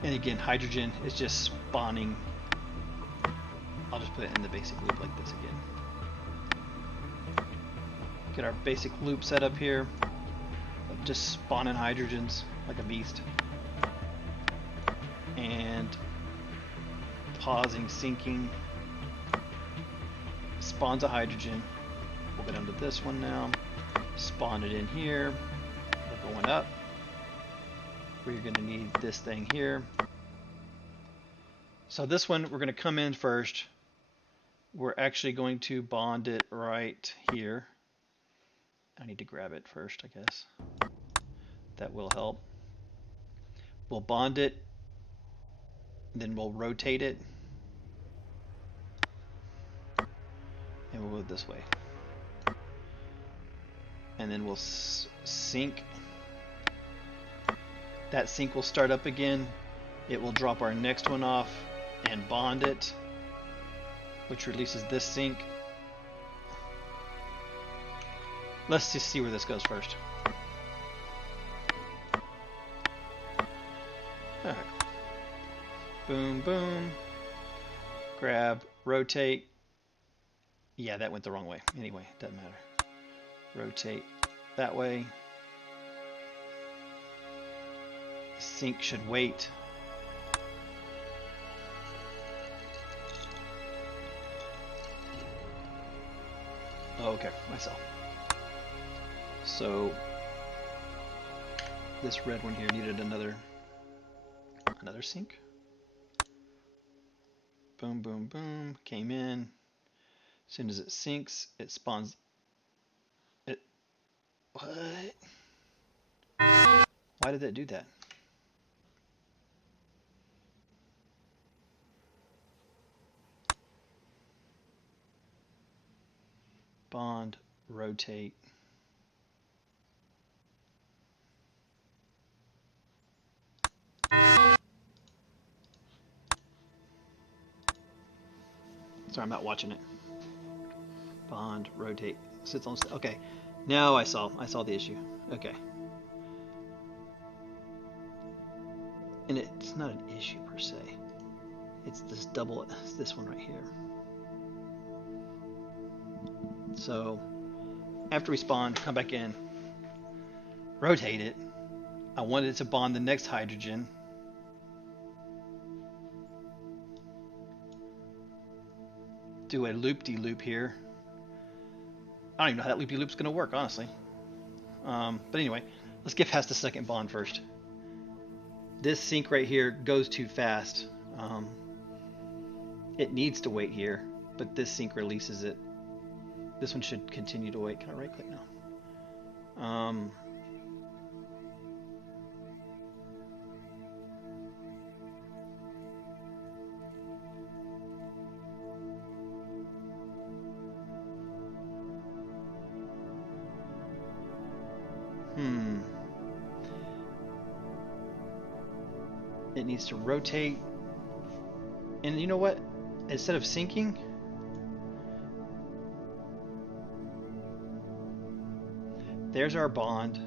And again, hydrogen is just spawning. I'll just put it in the basic loop like this again. Get our basic loop set up here. Just spawning hydrogens like a beast. And pausing, syncing. Spawns a hydrogen. We'll get onto this one now. Spawn it in here. We're going up. We're going to need this thing here. So this one, we're going to come in first. We're actually going to bond it right here. I need to grab it first, I guess. That will help. We'll bond it. Then we'll rotate it. And we'll go this way. And then we'll sync. That sync will start up again. It will drop our next one off and bond it, which releases this sync. Let's just see where this goes first. Alright. Boom, boom. Grab, rotate. Yeah, that went the wrong way. Anyway, doesn't matter. Rotate that way. Sync should wait. Oh, okay, myself. So this red one here needed another sync. Boom, boom, boom. Came in. As soon as it syncs, it spawns. It. What? Why did that do that? Bond, rotate. Sorry, I'm not watching it. Bond, rotate, sits on. Okay, now I saw the issue. Okay, and it's not an issue per se. It's this this one right here. So after we spawn, come back in, rotate it. I wanted it to bond the next hydrogen. Do a loop-de-loop here. I don't even know how that loop-de-loop's going to work, honestly. But anyway, let's get past the second bond first. This sink right here goes too fast. It needs to wait here, but this sink releases it. This one should continue to wait. Can I right click now? It needs to rotate. And you know what? Instead of sinking, there's our bond.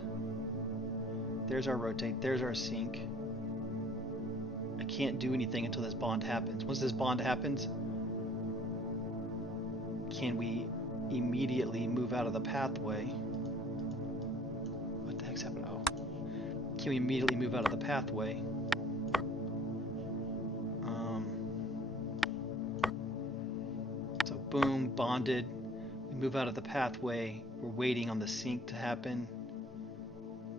There's our rotate. There's our sink. I can't do anything until this bond happens. Once this bond happens, can we immediately move out of the pathway? What the heck's happening? Oh. Can we immediately move out of the pathway? So boom, bonded. We move out of the pathway. We're waiting on the sync to happen,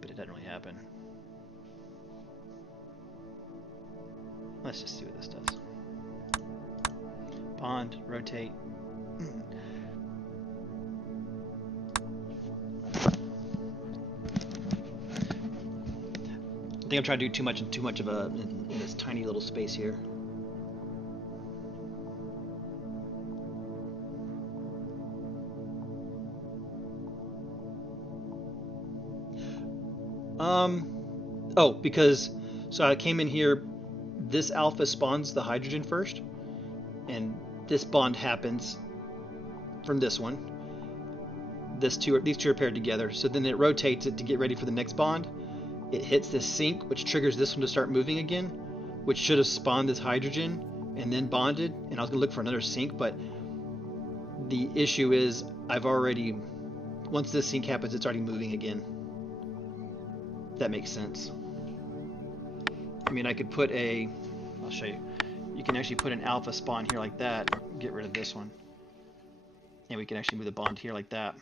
but it doesn't really happen. Let's just see what this does. Bond, rotate. I think I'm trying to do too much of a in this tiny little space here. Oh, because so I came in here. This alpha spawns the hydrogen first, and this bond happens from this one. These two are paired together. So then it rotates it to get ready for the next bond. It hits this sync, which triggers this one to start moving again, which should have spawned this hydrogen and then bonded. And I was gonna look for another sync, but the issue is once this sync happens, it's already moving again. If that makes sense. I mean, I could put I'll show you. You can actually put an alpha spawn here like that, get rid of this one. And we can actually move the bond here like that.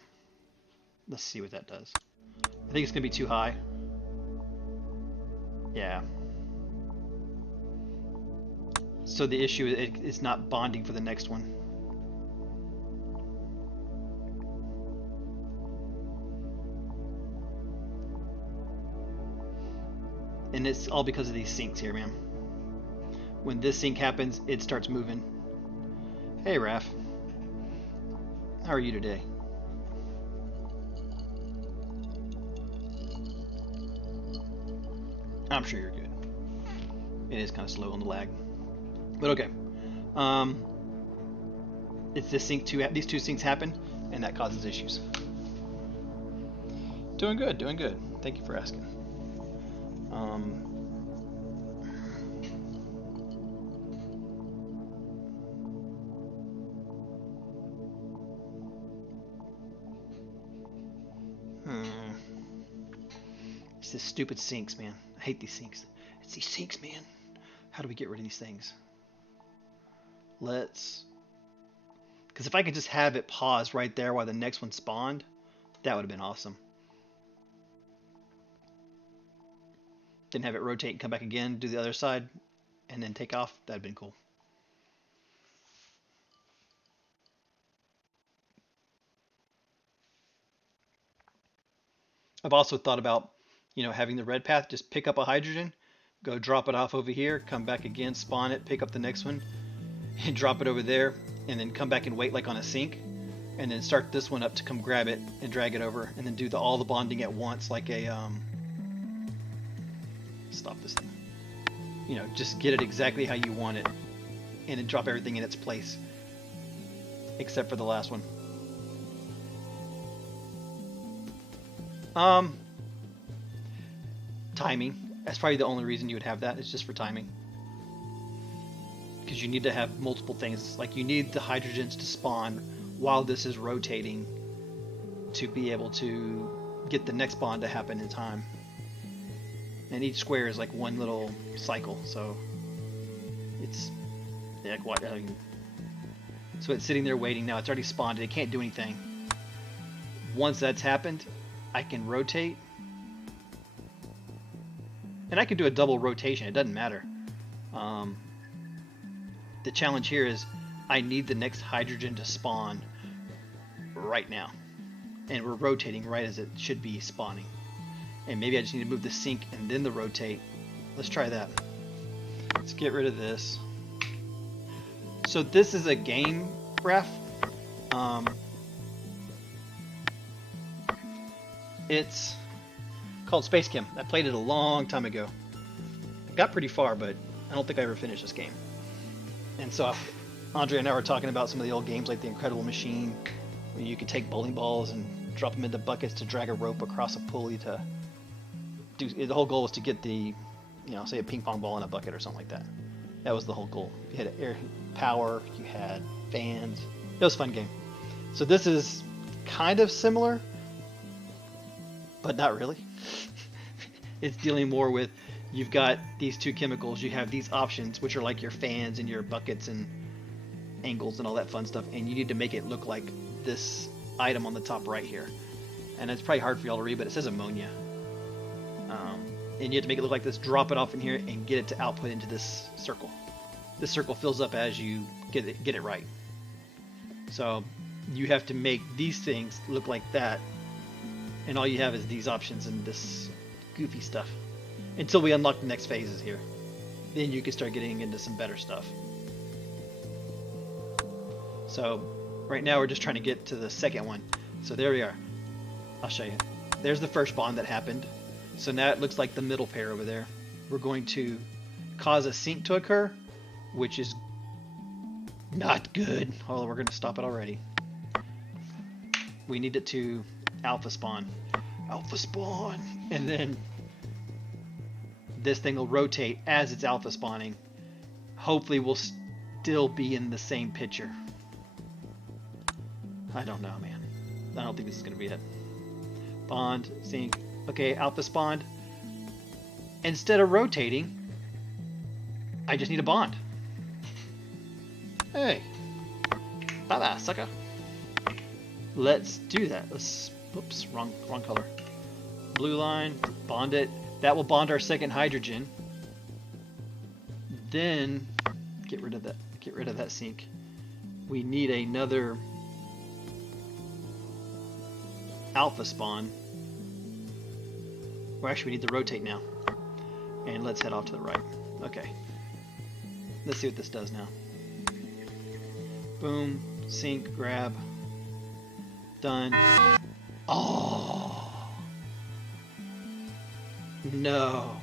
Let's see what that does. I think it's gonna be too high. Yeah. So the issue is it's not bonding for the next one. And it's all because of these sinks here, man. When this sync happens, it starts moving. Hey, Raph. How are you today? I'm sure you're good. It is kind of slow on the lag, but okay. It's this sync these two syncs happen, and that causes issues. Doing good, doing good. Thank you for asking. It's this stupid sinks, man. I hate these sinks. It's these sinks, man. How do we get rid of these things? Because if I could just have it pause right there while the next one spawned, that would have been awesome. Then have it rotate and come back again, do the other side, and then take off. That'd have been cool. I've also thought about, having the red path, just pick up a hydrogen, go drop it off over here, come back again, spawn it, pick up the next one, and drop it over there, and then come back and wait like on a sync, and then start this one up to come grab it and drag it over, and then do all the bonding at once like a, stop this thing. Just get it exactly how you want it, and then drop everything in its place, except for the last one. Timing. That's probably the only reason you would have that. It's just for timing. Because you need to have multiple things. Like you need the hydrogens to spawn while this is rotating to be able to get the next bond to happen in time. And each square is like one little cycle, so it's like what? So it's sitting there waiting now. It's already spawned. It can't do anything. Once that's happened, I can rotate. And I can do a double rotation, it doesn't matter. The challenge here is I need the next hydrogen to spawn right now. And we're rotating right as it should be spawning. And maybe I just need to move the sink and then the rotate. Let's try that. Let's get rid of this. So this is a game ref. It's called Spacechem. I played it a long time ago. Got pretty far, but I don't think I ever finished this game. And so Andre and I were talking about some of the old games like The Incredible Machine, where you could take bowling balls and drop them into buckets to drag a rope across a pulley to do. The whole goal was to get the, say a ping pong ball in a bucket or something like that. That was the whole goal. You had air power, you had fans. It was a fun game. So this is kind of similar, but not really. It's dealing more with, you've got these two chemicals, you have these options, which are like your fans and your buckets and angles and all that fun stuff, and you need to make it look like this item on the top right here. And it's probably hard for y'all to read, but it says ammonia. And you have to make it look like this, drop it off in here, and get it to output into this circle. This circle fills up as you get it right. So you have to make these things look like that, and all you have is these options and this goofy stuff until we unlock the next phases here. Then you can start getting into some better stuff. So right now we're just trying to get to the second one. So there we are. I'll show you. There's the first bond that happened. So now it looks like the middle pair over there. We're going to cause a sink to occur, which is not good. Oh, we're going to stop it already. We need it to alpha spawn. Alpha spawn! And then this thing will rotate as it's alpha spawning. Hopefully we'll still be in the same picture. I don't know, man. I don't think this is going to be it. Bond, sink. Okay, alpha spawned. Instead of rotating, I just need a bond. Hey. Bye-bye, sucker. Let's do that. Let's, oops, wrong color. Blue line, bond it. That will bond our second hydrogen. Then get rid of that sink. We need another alpha spawn. Well, actually, we need to rotate now. And let's head off to the right. Okay. Let's see what this does now. Boom. Sink. Grab. Done. Oh. No.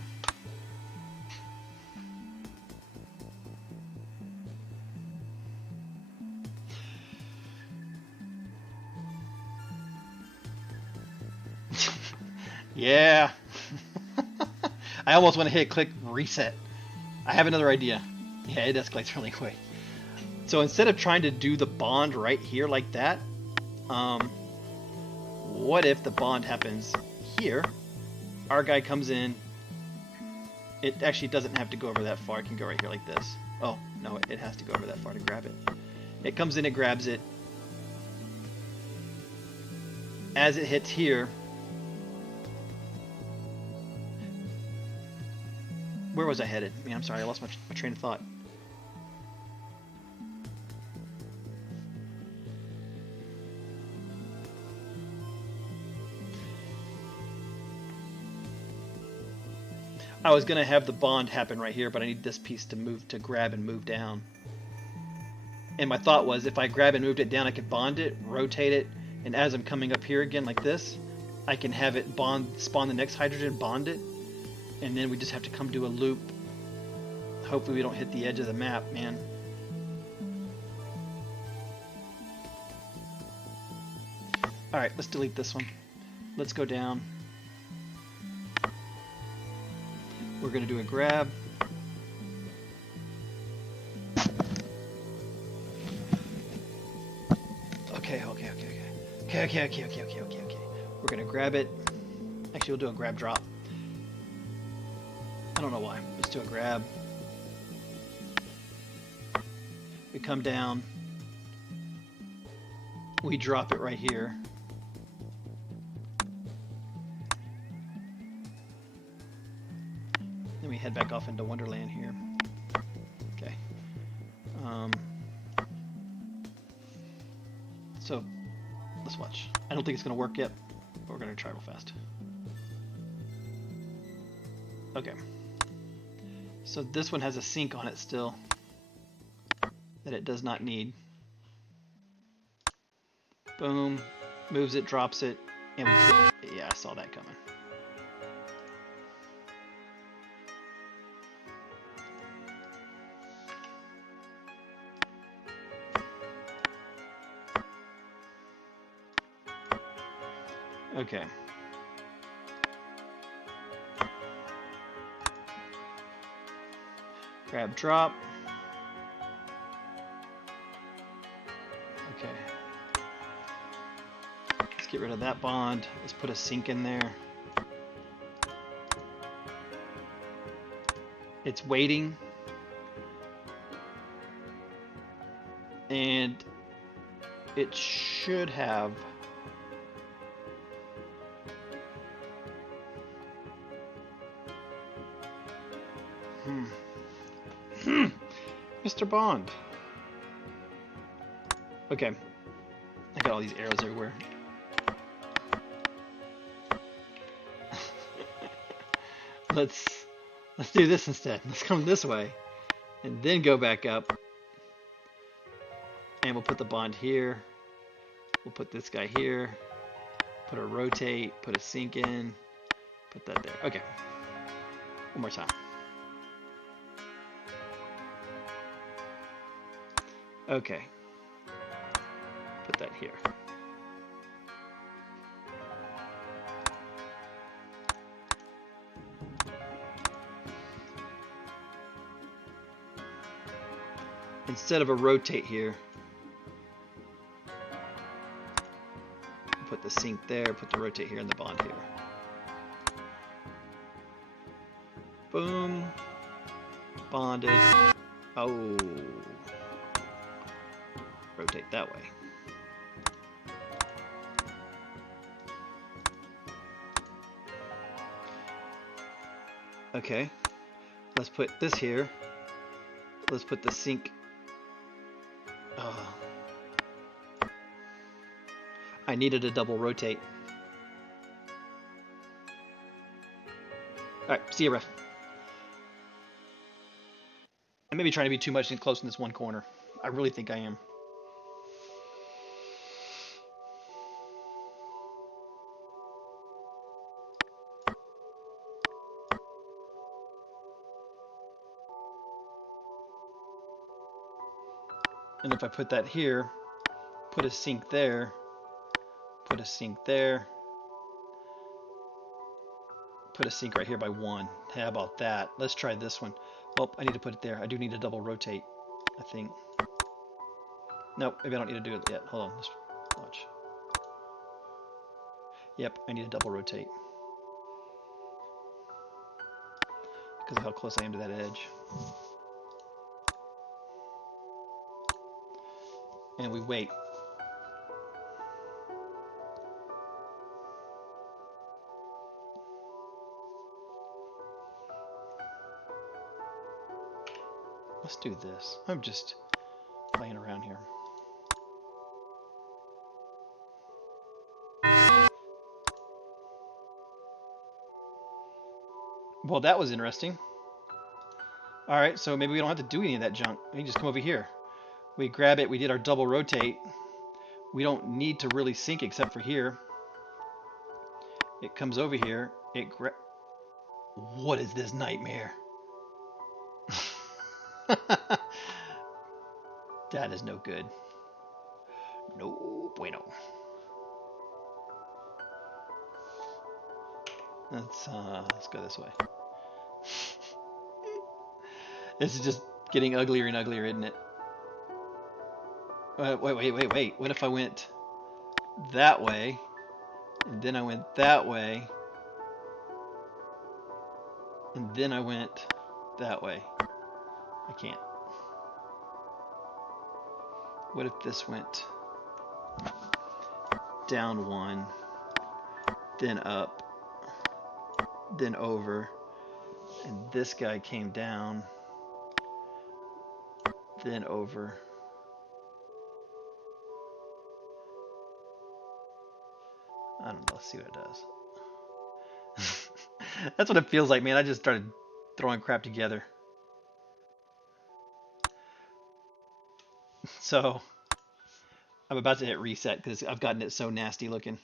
Yeah. I almost want to hit click reset. I have another idea. Yeah, it escalates really quick. So instead of trying to do the bond right here like that, what if the bond happens here? Our guy comes in. It actually doesn't have to go over that far. It can go right here like this. Oh, no, it has to go over that far to grab it. It comes in, it grabs it. As it hits here, where was I headed? Man, I'm sorry, I lost my train of thought. I was gonna have the bond happen right here, but I need this piece to move, to grab and move down. And my thought was, if I grab and moved it down, I could bond it, rotate it, and as I'm coming up here again like this, I can have it spawn the next hydrogen, bond it, and then we just have to come do a loop. Hopefully we don't hit the edge of the map, man. Alright, let's delete this one. Let's go down. We're going to do a grab. Okay. We're going to grab it. Actually, we'll do a grab drop. I don't know why. Let's do a grab. We come down. We drop it right here. me head back off into Wonderland here. Okay. So let's watch. I don't think it's going to work yet, but we're going to try real fast. Okay. So this one has a sink on it still that it does not need. Boom. Moves it, drops it, and yeah, I saw that coming. Okay. Grab, drop. Okay. Let's get rid of that bond. Let's put a sink in there. It's waiting. And it should have Mr. Bond. Okay. I got all these arrows everywhere. Let's do this instead. Let's come this way. And then go back up. And we'll put the bond here. We'll put this guy here. Put a rotate. Put a sink in. Put that there. Okay. One more time. Okay. Put that here. Instead of a rotate here, put the sink there, put the rotate here, and the bond here. Boom. Bonded. Oh. Rotate that way. Okay. Let's put this here. Let's put the sink. I needed a double rotate. Alright, see you, ref. I may be trying to be too much close in this one corner. I really think I am. And if I put that here, put a sink there, put a sink there, put a sink right here by 1. How about that? Let's try this one. Oh, I need to put it there. I do need a double rotate, I think. Nope, maybe I don't need to do it yet. Hold on, let's watch. Yep, I need a double rotate. Because of how close I am to that edge. And we wait. Let's do this. I'm just playing around here. Well, that was interesting. Alright, so maybe we don't have to do any of that junk. We can just come over here. We grab it, we did our double rotate. We don't need to really sync except for here. It comes over here. What is this nightmare? That is no good. No bueno. Let's go this way. This is just getting uglier and uglier, isn't it? Wait. What if I went that way, and then I went that way, and then I went that way? I can't. What if this went down 1, then up, then over, And this guy came down, then over. I don't know, let's see what it does. That's what it feels like, man. I just started throwing crap together. So I'm about to hit reset because I've gotten it so nasty looking.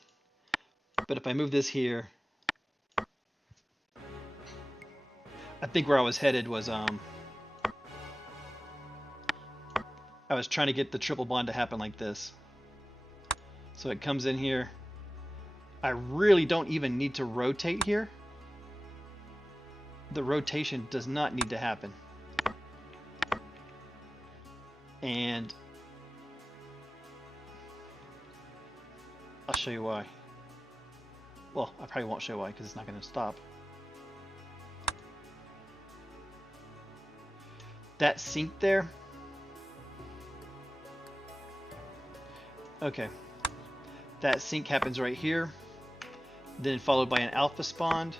But if I move this here, I think where I was headed was I was trying to get the triple bond to happen like this. So it comes in here. I really don't even need to rotate here. The rotation does not need to happen. And I'll show you why. Well, I probably won't show you why because it's not going to stop. That sync there. Okay. That sync happens right here. Then followed by an alpha spawn.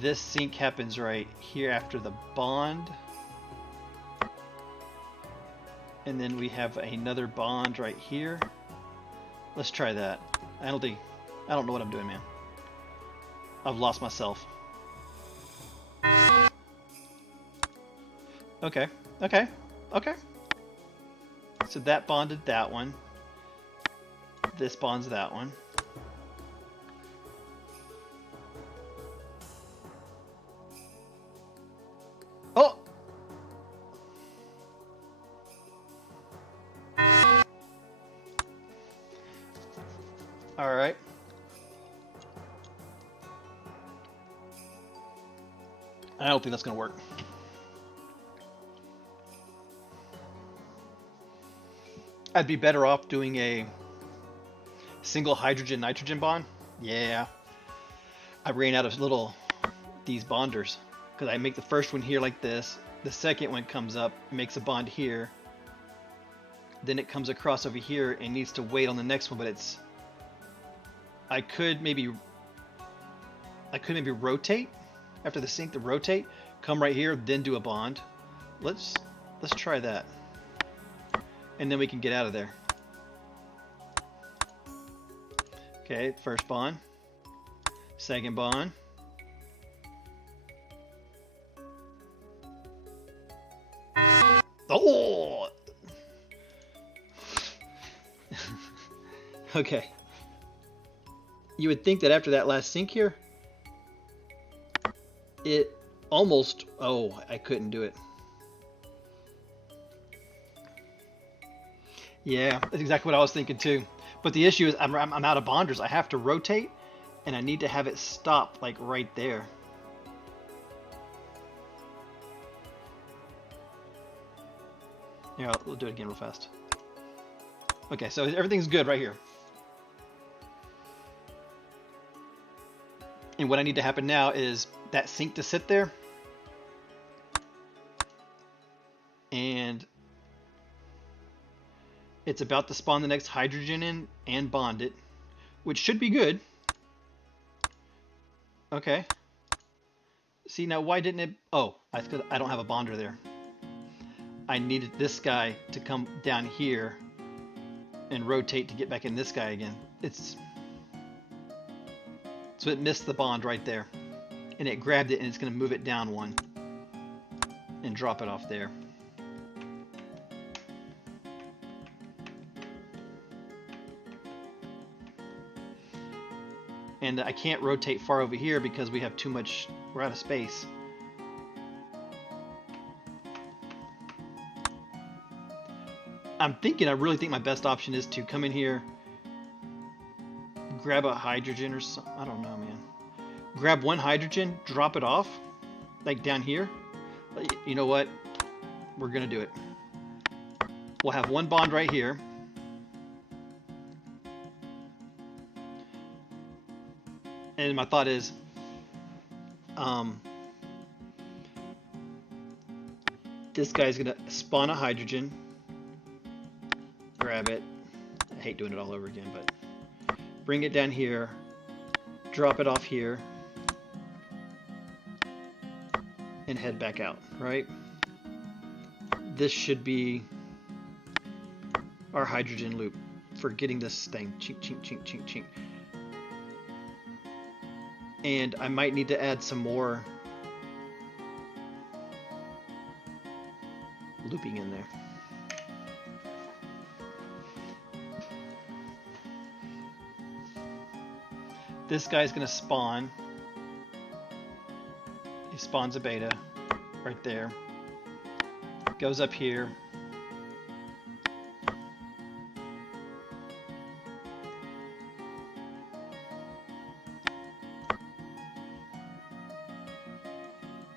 This sync happens right here after the bond. And then we have another bond right here. Let's try that. I don't know what I'm doing, man. I've lost myself. Okay. So that bonded that one. This bonds that one. Oh! Alright. I don't think that's going to work. I'd be better off doing a single hydrogen-nitrogen bond. Yeah. I ran out of these bonders. Because I make the first one here like this. The second one comes up, makes a bond here. Then it comes across over here and needs to wait on the next one, but it's... I could maybe rotate after the sync to rotate, come right here, then do a bond. Let's try that. And then we can get out of there. Okay, first bond. Second bond. Oh! Okay. You would think that after that last sync here, it almost... Oh, I couldn't do it. Yeah, that's exactly what I was thinking too. But the issue is I'm out of bonders. I have to rotate, and I need to have it stop like right there. Yeah, we'll do it again real fast. Okay, so everything's good right here. And what I need to happen now is that sync to sit there. And it's about to spawn the next hydrogen in and bond it, which should be good. Okay. See, now why didn't it... Oh, I don't have a bonder there. I needed this guy to come down here and rotate to get back in this guy again. So it missed the bond right there. And it grabbed it and it's going to move it down one and drop it off there. And I can't rotate far over here because we have too much, we're out of space. I really think my best option is to come in here, grab a hydrogen or something, I don't know, man. Grab one hydrogen, drop it off, like down here. You know what? We're gonna do it. We'll have one bond right here. And my thought is, this guy's gonna spawn a hydrogen, grab it. I hate doing it all over again, but bring it down here, drop it off here. and head back out, right? This should be our hydrogen loop for getting this thing. Chink, chink, chink, chink, chink. And I might need to add some more looping in there. This guy's going to spawn. He spawns a beta right there. Goes up here.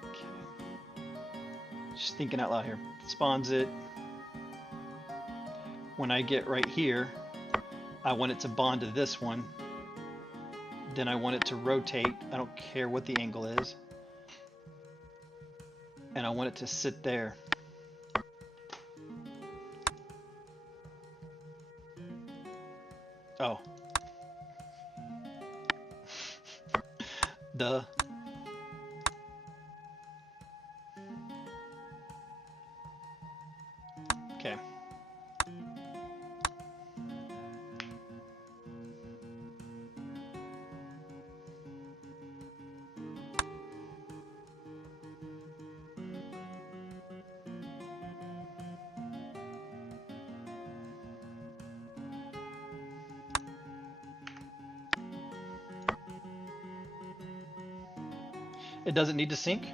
Okay. Just thinking out loud here. Spawns it. When I get right here, I want it to bond to this one. Then I want it to rotate. I don't care what the angle is. And I want it to sit there. Oh. Duh. Okay. It doesn't need to sync.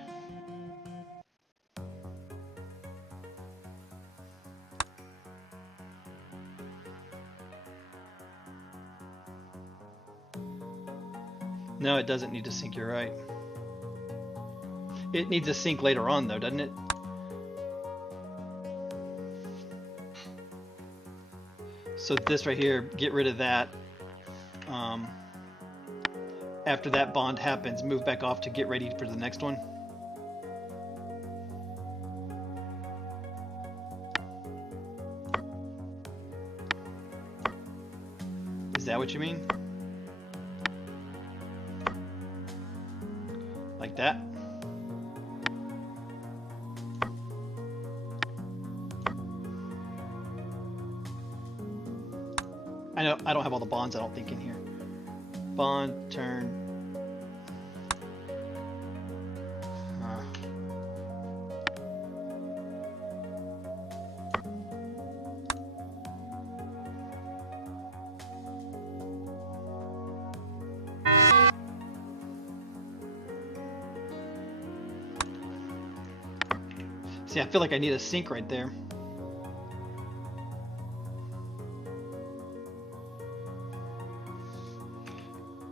No, it doesn't need to sync, you're right. It needs to sync later on though, doesn't it? So this right here, get rid of that. After that bond happens, move back off to get ready for the next one. Is that what you mean? Like that? I know I don't have all the bonds, I don't think, in here. Bond, turn. See, I feel like I need a sync right there.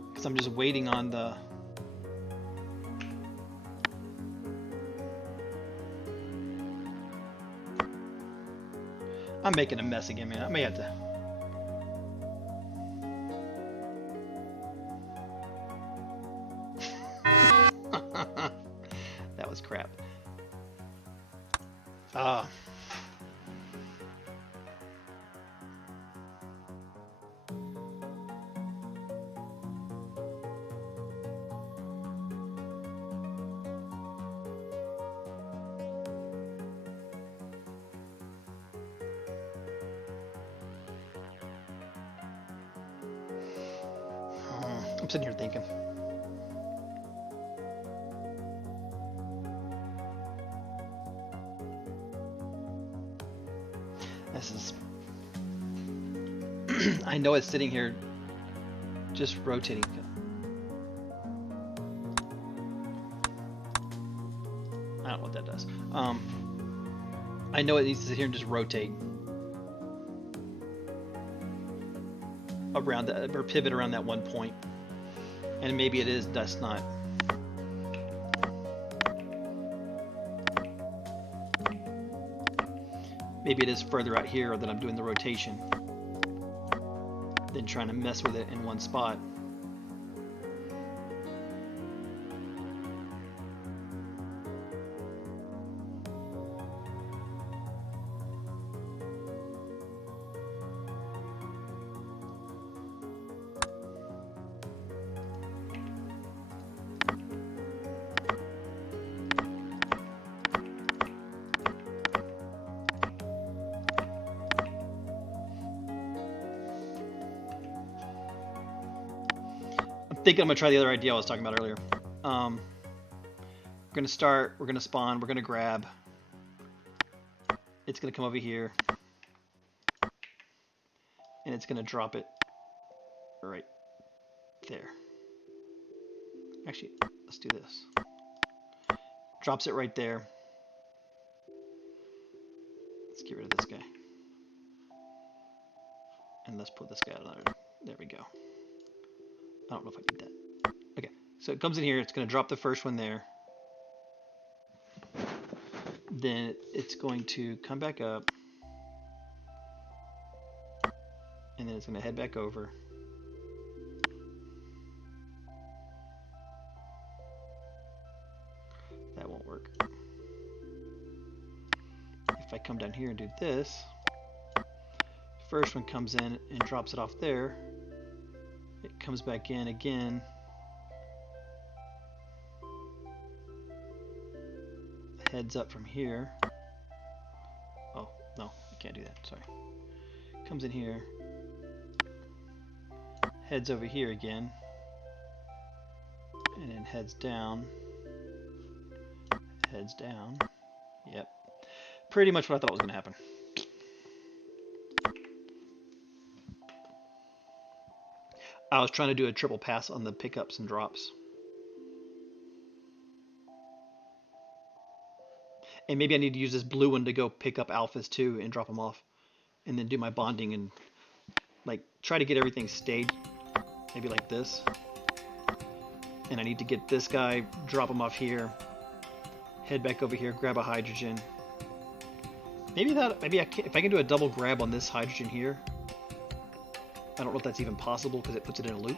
Because I'm just waiting on the... I'm making a mess again, man. I may have to... That was crap. I'm sitting here thinking. This is... I know it's sitting here just rotating. I don't know what that does. I know it needs to sit here and just rotate around that, or pivot around that one point. And maybe it is, that's not. Maybe it is further out here that I'm doing the rotation than trying to mess with it in one spot. thinking I'm gonna try the other idea I was talking about earlier. We're gonna start, we're gonna spawn, we're gonna grab. It's gonna come over here. And it's gonna drop it right there. Actually, let's do this. Drops it right there. Let's get rid of this guy. And let's put this guy on. There we go. I don't know if I need that. Okay, so it comes in here. It's going to drop the first one there. Then it's going to come back up. And then it's going to head back over. That won't work. If I come down here and do this, first one comes in and drops it off there. It comes back in again. Heads up from here. Oh, no, I can't do that, sorry. Comes in here. Heads over here again. And then heads down. Heads down. Yep. Pretty much what I thought was going to happen. I was trying to do a triple pass on the pickups and drops. And maybe I need to use this blue one to go pick up alphas too and drop them off. And then do my bonding and like try to get everything staged. Maybe like this. And I need to get this guy, drop him off here. Head back over here, grab a hydrogen. Maybe if I can do a double grab on this hydrogen here. I don't know if that's even possible because it puts it in a loop.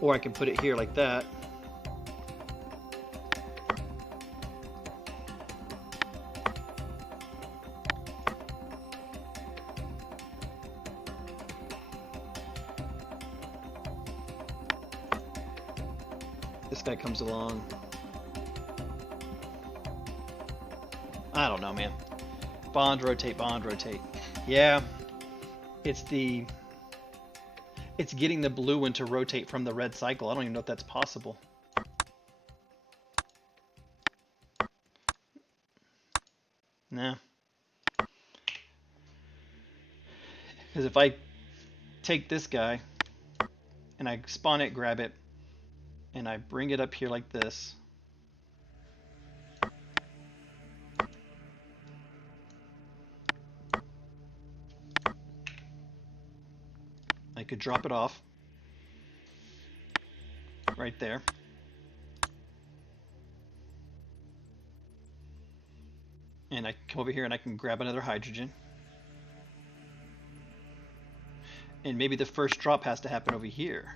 Or I can put it here like that. This guy comes along. I don't know, man. Bond, rotate, bond, rotate. Yeah, it's getting the blue one to rotate from the red cycle. I don't even know if that's possible. Nah. Because if I take this guy and I spawn it, grab it, and I bring it up here like this. I could drop it off right there. And I can come over here and I can grab another hydrogen. And maybe the first drop has to happen over here.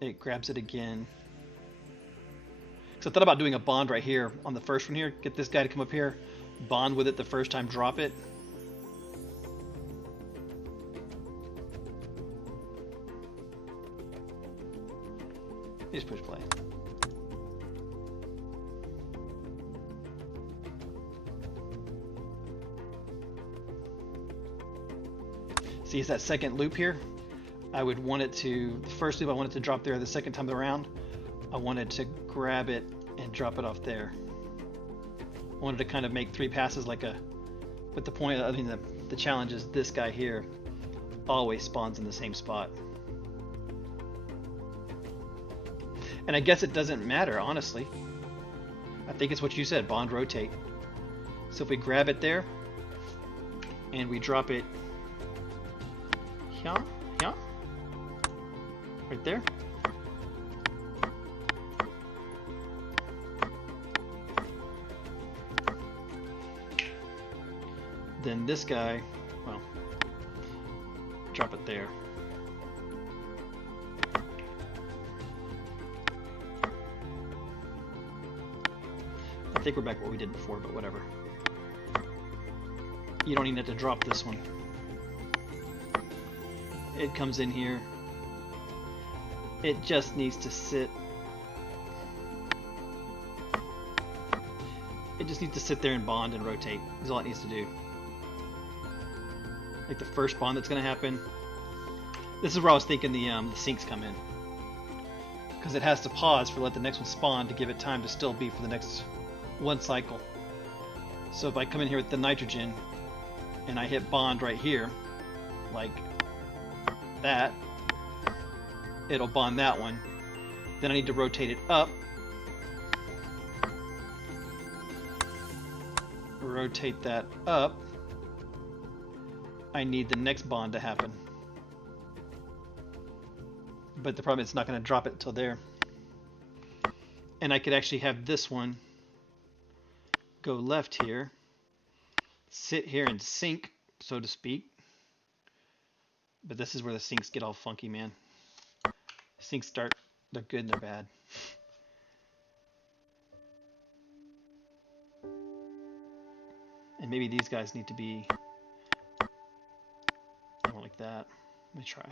It grabs it again. So I thought about doing a bond right here on the first one here. Get this guy to come up here, bond with it the first time, drop it. Just push play. See, it's that second loop here. I would want it to, the first loop I want it to drop there, the second time around, I wanted to grab it and drop it off there. I wanted to kind of make 3 passes like a, but the point, I mean the challenge is this guy here always spawns in the same spot. And I guess it doesn't matter, honestly. I think it's what you said, bond, rotate. So if we grab it there, and we drop it here, here, right there. Then this guy, well, drop it there. I think we're back what we did before, but whatever. You don't even have to drop this one. It comes in here. It just needs to sit. It just needs to sit there and bond and rotate. Is all it needs to do. Like the first bond that's going to happen. This is where I was thinking the sinks come in. Because it has to pause for let the next one spawn to give it time to still be for the next one cycle. So if I come in here with the nitrogen and I hit bond right here, like that, it'll bond that one. Then I need to rotate it up. Rotate that up. I need the next bond to happen. But the problem is it's not going to drop it until there. And I could actually have this one go left here, sit here and sink, so to speak. But this is where the sinks get all funky, man. Sinks start, they're good and they're bad. And maybe these guys need to be, I don't like that. Let me try.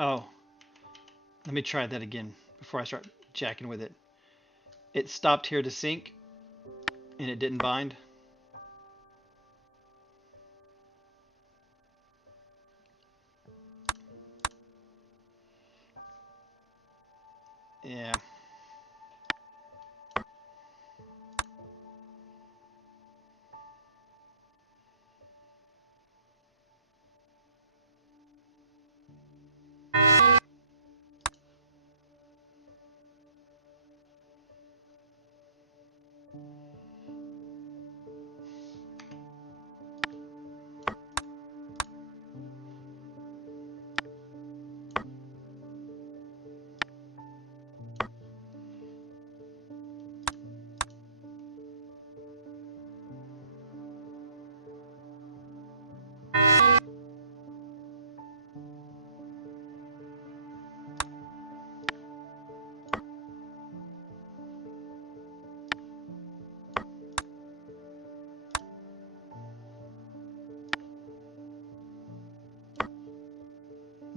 Oh, let me try that again before I start jacking with it. It stopped here to sync and it didn't bind. Yeah.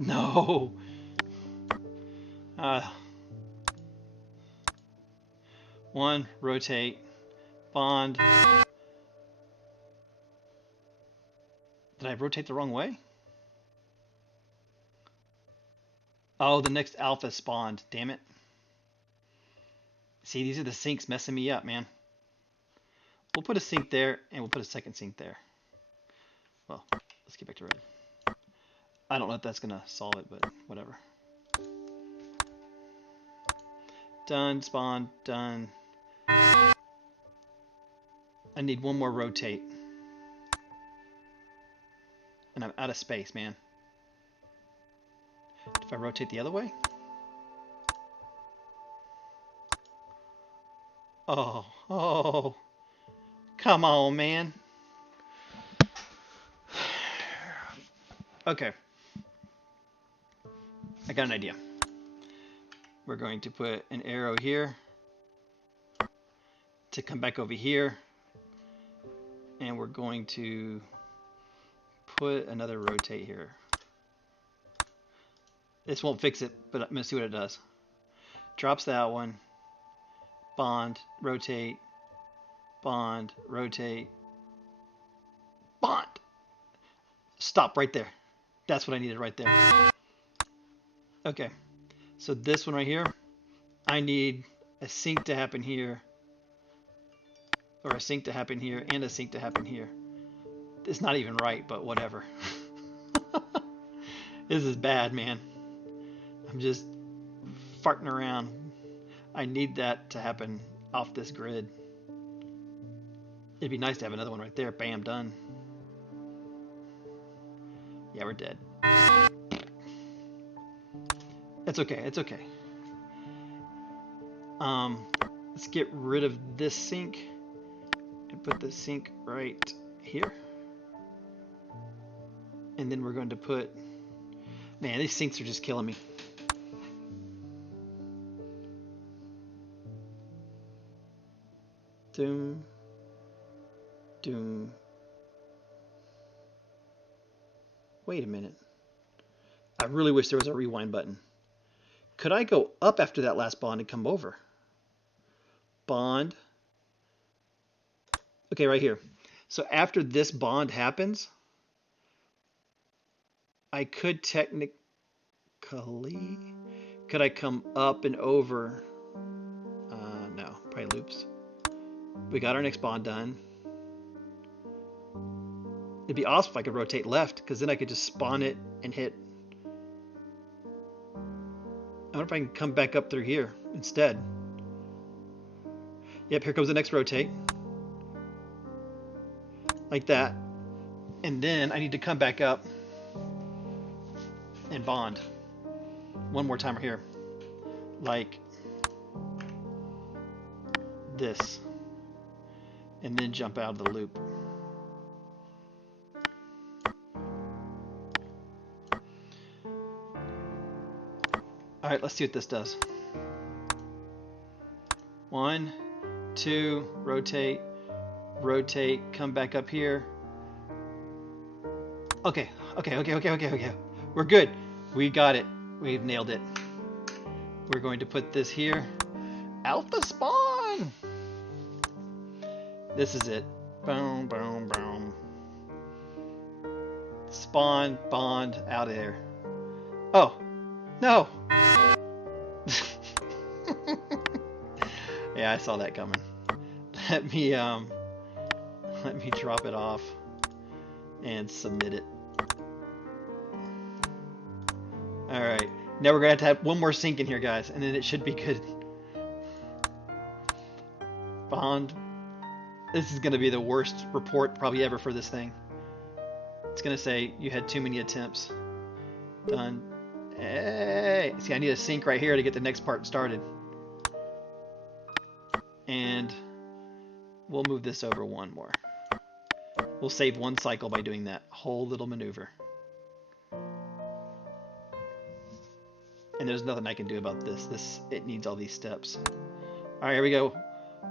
No. One, rotate, bond. Did I rotate the wrong way? Oh, the next alpha spawned. Damn it. See, these are the sinks messing me up, man. We'll put a sink there, and we'll put a second sink there. Well, let's get back to red. I don't know if that's going to solve it, but whatever. Done, spawn, done. I need one more rotate. And I'm out of space, man. If I rotate the other way? Oh, come on, man. Okay. I got an idea. We're going to put an arrow here to come back over here. And we're going to put another rotate here. This won't fix it, but I'm going to see what it does. Drops that one. Bond, rotate, bond, rotate, bond. Stop right there. That's what I needed right there. Okay, so this one right here, I need a sync to happen here, or a sync to happen here, and a sync to happen here. It's not even right, but whatever. This is bad, man. I'm just farting around. I need that to happen off this grid. It'd be nice to have another one right there. Bam, done. Yeah, we're dead. It's okay. It's okay. Let's get rid of this sink and put the sink right here. And then we're going to put, man, these sinks are just killing me. Doom, doom. Wait a minute. I really wish there was a rewind button. Could I go up after that last bond and come over? Bond. Okay, right here. So after this bond happens, I could technically, could I come up and over? No, probably loops. We got our next bond done. It'd be awesome if I could rotate left, because then I could just spawn it and hit. I wonder if I can come back up through here instead. Yep, here comes the next rotate. Like that. And then I need to come back up and bond. One more time here. Like this. And then jump out of the loop. Alright, let's see what this does. 1, 2, rotate, rotate, come back up here. Okay. We're good. We got it. We've nailed it. We're going to put this here. Alpha spawn! This is it. Boom, boom, boom. Spawn, bond, out of there. Oh, no! Yeah, I saw that coming. Let me drop it off and submit it. Alright, now we're going to have one more sync in here, guys, and then it should be good. Bond. This is going to be the worst report probably ever for this thing. It's going to say you had too many attempts. Done. Hey! See, I need a sync right here to get the next part started. And we'll move this over one more. We'll save one cycle by doing that whole little maneuver. And there's nothing I can do about this. It needs all these steps. All right, here we go.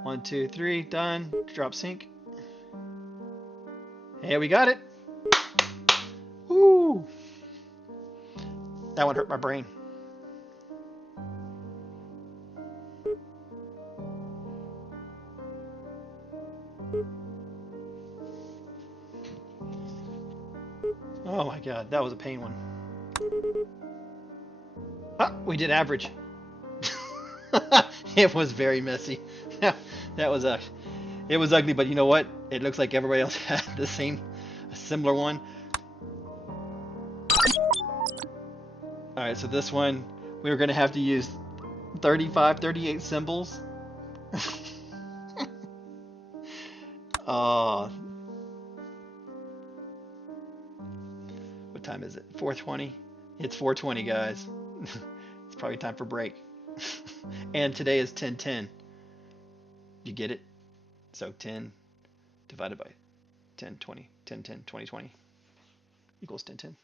1, 2, 3, done. Drop sync. Hey, we got it. Woo! That one hurt my brain. Oh my god, that was a pain one. Ah, we did average. It was very messy. That was it was ugly, but you know what? It looks like everybody else had a similar one. Alright, so this one, we were going to have to use 35, 38 symbols. What time is it? 4:20? It's 4:20, guys. It's probably time for break. And today is 10:10. You get it? So 10 divided by 10, 20, 10, 10, 20, 20 equals 10, 10.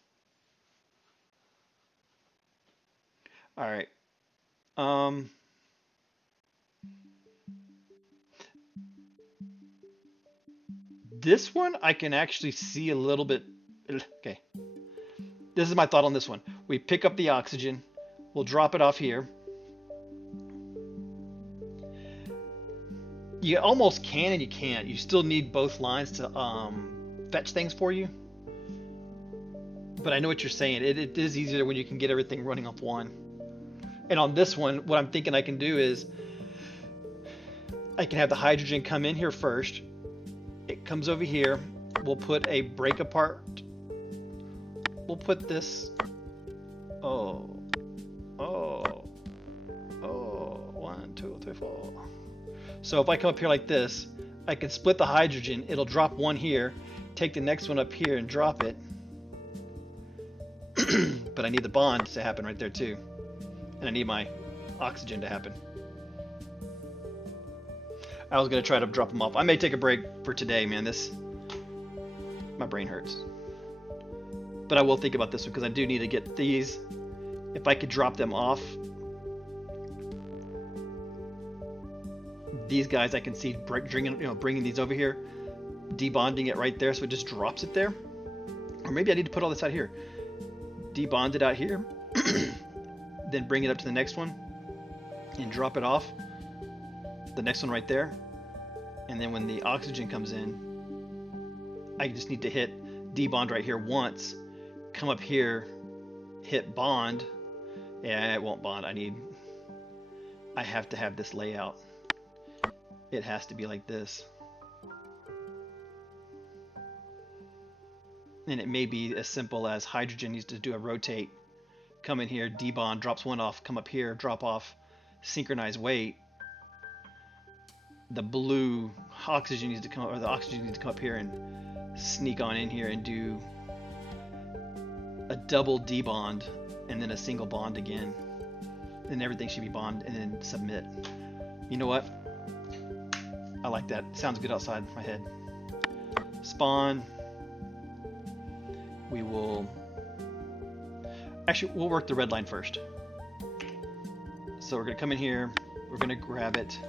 All right. This one I can actually see a little bit. Okay. This is my thought on this one. We pick up the oxygen. We'll drop it off here. You almost can and you can't. You still need both lines to fetch things for you. But I know what you're saying. It is easier when you can get everything running off one. And on this one, what I'm thinking I can do is I can have the hydrogen come in here first. It comes over here. We'll put a break apart. We'll put this. Oh. 1, 2, 3, 4. So if I come up here like this, I can split the hydrogen. It'll drop one here, take the next one up here and drop it. But I need the bond to happen right there too. And I need my oxygen to happen. I was gonna try to drop them off. I may take a break for today, man. My brain hurts. But I will think about this one because I do need to get these. If I could drop them off, these guys I can see bringing these over here, debonding it right there, so it just drops it there. Or maybe I need to put all this out here, debond it out here, then bring it up to the next one and drop it off. The next one right there, and then when the oxygen comes in, I just need to hit debond right here once, come up here, hit bond. Yeah, it won't bond. I have to have this layout. It has to be like this. And it may be as simple as hydrogen needs to do a rotate, come in here, debond, drops one off, come up here, drop off, synchronize weight. The blue oxygen needs to come, or the oxygen needs to come up here and sneak on in here and do a double debond and then a single bond again. Then everything should be bond and then submit. You know what? I like that. Sounds good outside my head. Spawn. We'll work the red line first. So we're gonna come in here, we're gonna grab it,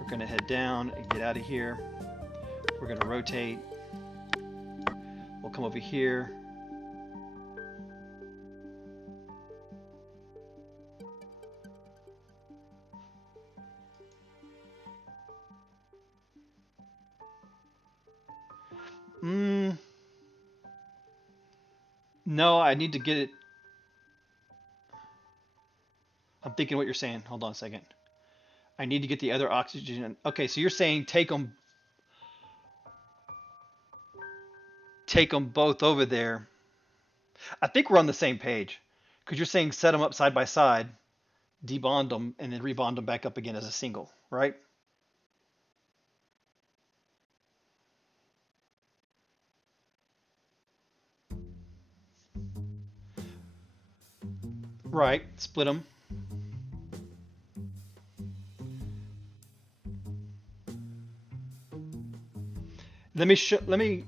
we're gonna head down and get out of here. We're gonna rotate. We'll come over here. No, I need to get it. I'm thinking what you're saying. Hold on a second. I need to get the other oxygen. Okay, so you're saying take them both over there. I think we're on the same page, because you're saying set them up side by side, debond them, and then rebond them back up again as a single, right? Right, split them. Let me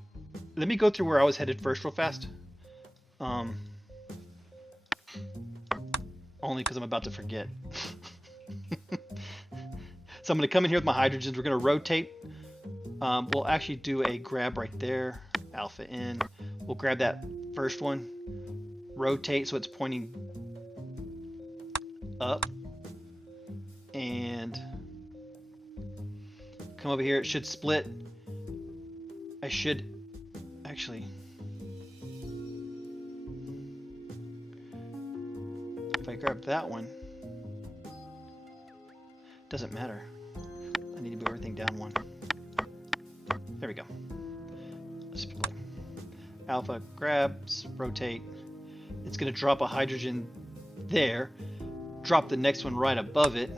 go through where I was headed first real fast. Only because I'm about to forget. So I'm going to come in here with my hydrogens. We're going to rotate. We'll actually do a grab right there, alpha in. We'll grab that first one, rotate so it's pointing up, and come over here. It should split. I should actually, if I grab that one, doesn't matter. I need to move everything down one. There we go. Split. Alpha, grabs, rotate. It's going to drop a hydrogen there. Drop the next one right above it.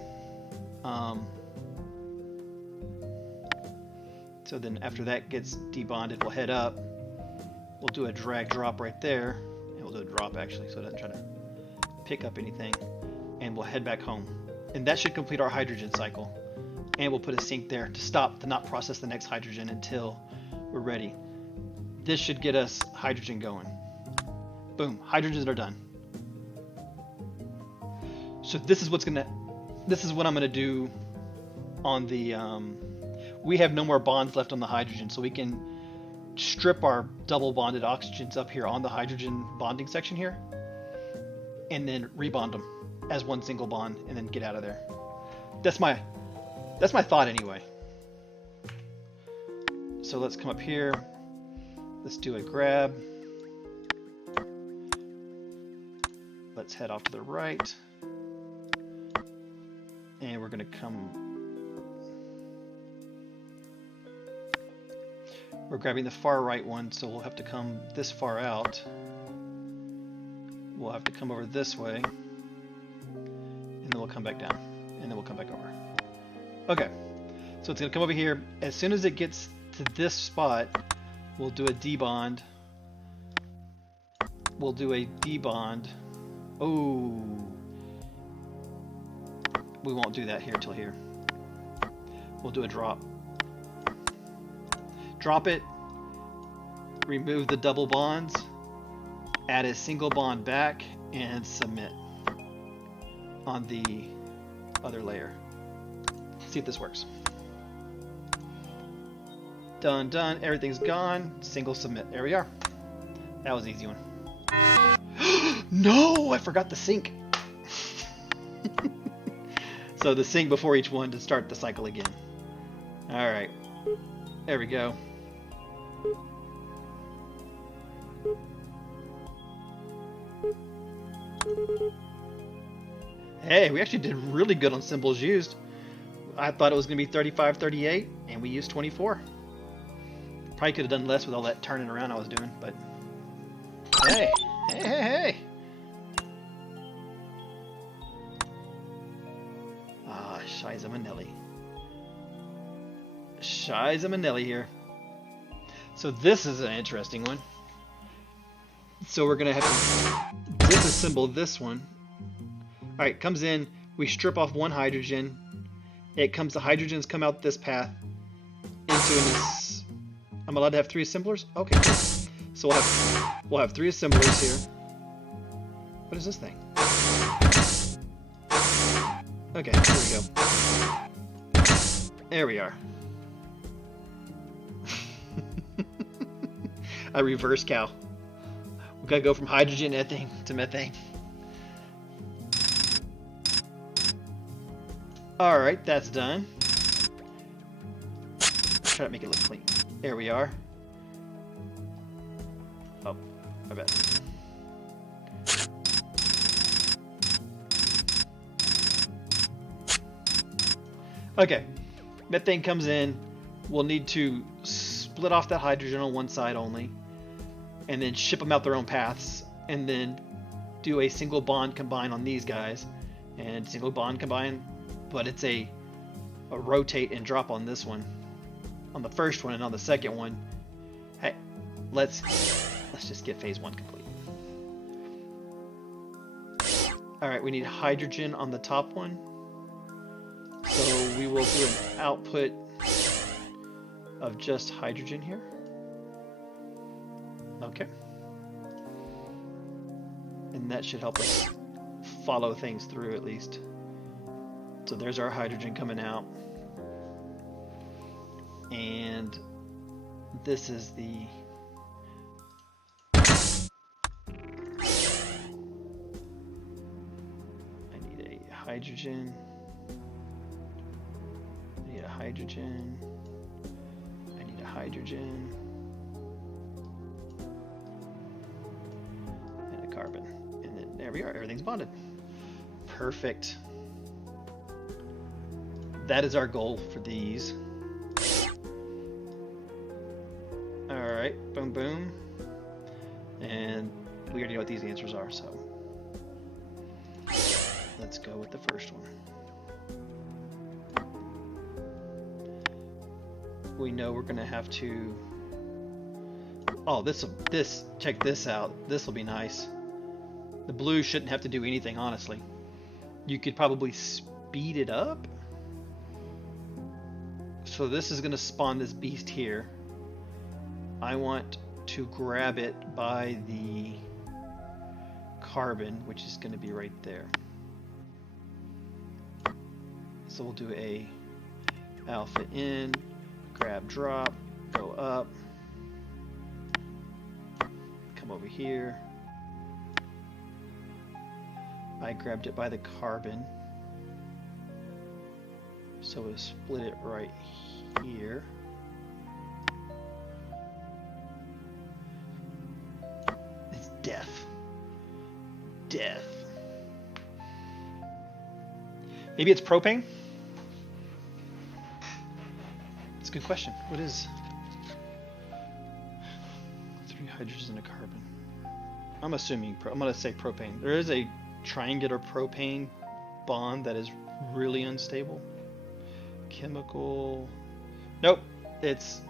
So then after that gets debonded, we'll head up. We'll do a drag drop right there. And we'll do a drop actually, so it doesn't try to pick up anything. And we'll head back home. And that should complete our hydrogen cycle. And we'll put a sink there to stop, to not process the next hydrogen until we're ready. This should get us hydrogen going. Boom, hydrogens are done. So this is what I'm gonna do on the, we have no more bonds left on the hydrogen, so we can strip our double bonded oxygens up here on the hydrogen bonding section here, and then rebond them as one single bond, and then get out of there. That's my thought anyway. So let's come up here. Let's do a grab. Let's head off to the right. And we're going to come. We're grabbing the far right one, so we'll have to come this far out. We'll have to come over this way. And then we'll come back down. And then we'll come back over. Okay. So it's going to come over here. As soon as it gets to this spot, we'll do a debond. We'll do a debond. Oh. We won't do that here till here. We'll do a drop. Drop it. Remove the double bonds. Add a single bond back and submit on the other layer. See if this works. Done, done. Everything's gone. Single submit. There we are. That was an easy one. No, I forgot the sync. So the sync before each one to start the cycle again. All right. There we go. Hey, we actually did really good on symbols used. I thought it was going to be 35, 38, and we used 24. Probably could have done less with all that turning around I was doing, but hey, hey, hey, hey. Ah, Shiza Manelli. Shiza Manelli here. So this is an interesting one. So we're going to have to disassemble this one. Alright, comes in, we strip off one hydrogen. The hydrogens come out this path into this. I'm allowed to have 3 assemblers? Okay, cool. So we'll have 3 assemblers here. What is this thing? Okay, here we go. There we are. A reverse cow. We gotta go from hydrogen ethane to methane. Alright, that's done. Try to make it look clean. There we are. Oh, my bad. Okay, methane comes in. We'll need to split off that hydrogen on one side only, and then ship them out their own paths, and then do a single bond combine on these guys, and single bond combine, but it's a rotate and drop on this one, on the first one, and on the second one. Hey, let's just get phase 1 complete. All right, we need hydrogen on the top one, so we will do an output of just hydrogen here. Okay. And that should help us follow things through at least. So there's our hydrogen coming out. And this is the I need a hydrogen. I need a hydrogen. I need a hydrogen. And a carbon. And then there we are. Everything's bonded. Perfect. That is our goal for these. Alright, boom boom. And we already know what these answers are, so let's go with the first one. We know we're gonna have to. Oh, check this out. This will be nice. The blue shouldn't have to do anything, honestly. You could probably speed it up. So this is going to spawn this beast here. I want to grab it by the carbon, which is going to be right there. So we'll do a alpha in, grab drop, go up, come over here. I grabbed it by the carbon. So we'll split it right here. It's death. Death. Maybe it's propane? It's a good question. What is 3 hydrogens and a carbon? I'm assuming, I'm going to say propane. There is a triangular propane bond that is really unstable. Chemical. Nope. It's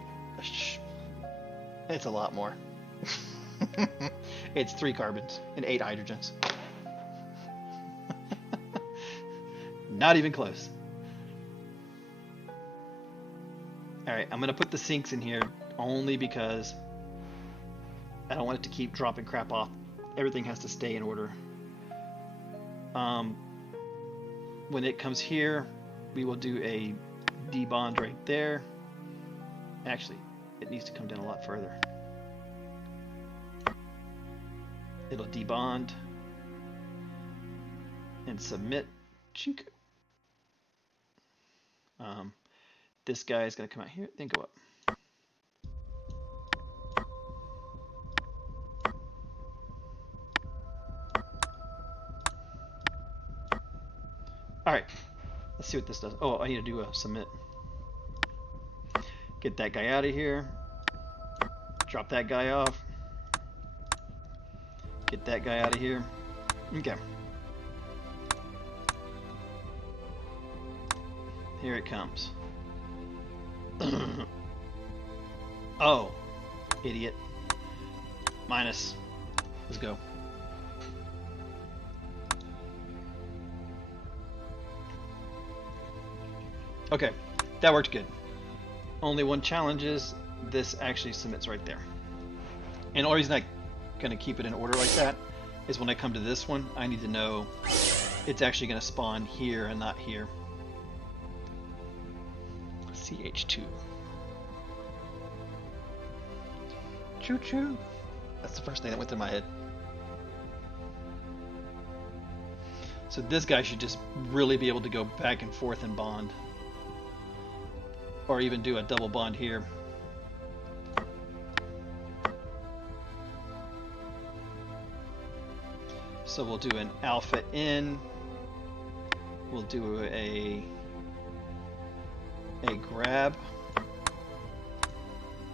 a lot more. It's 3 carbons and 8 hydrogens. Not even close. Alright, I'm gonna put the sinks in here only because I don't want it to keep dropping crap off. Everything has to stay in order. When it comes here, we will do a debond right there. Actually, it needs to come down a lot further. It'll debond and submit. Chink. This guy is going to come out here, then go up. All right, let's see what this does. Oh, I need to do a submit. Get that guy out of here. Drop that guy off. Get that guy out of here. Okay. Here it comes. Oh, idiot. Minus. Let's go. Okay, that worked good. Only one challenge is this actually submits right there. And the only reason I'm going to keep it in order like that is when I come to this one, I need to know it's actually going to spawn here and not here. CH2. Choo-choo. That's the first thing that went through my head. So this guy should just really be able to go back and forth and bond. Or even do a double bond here. So we'll do an alpha in. We'll do a grab.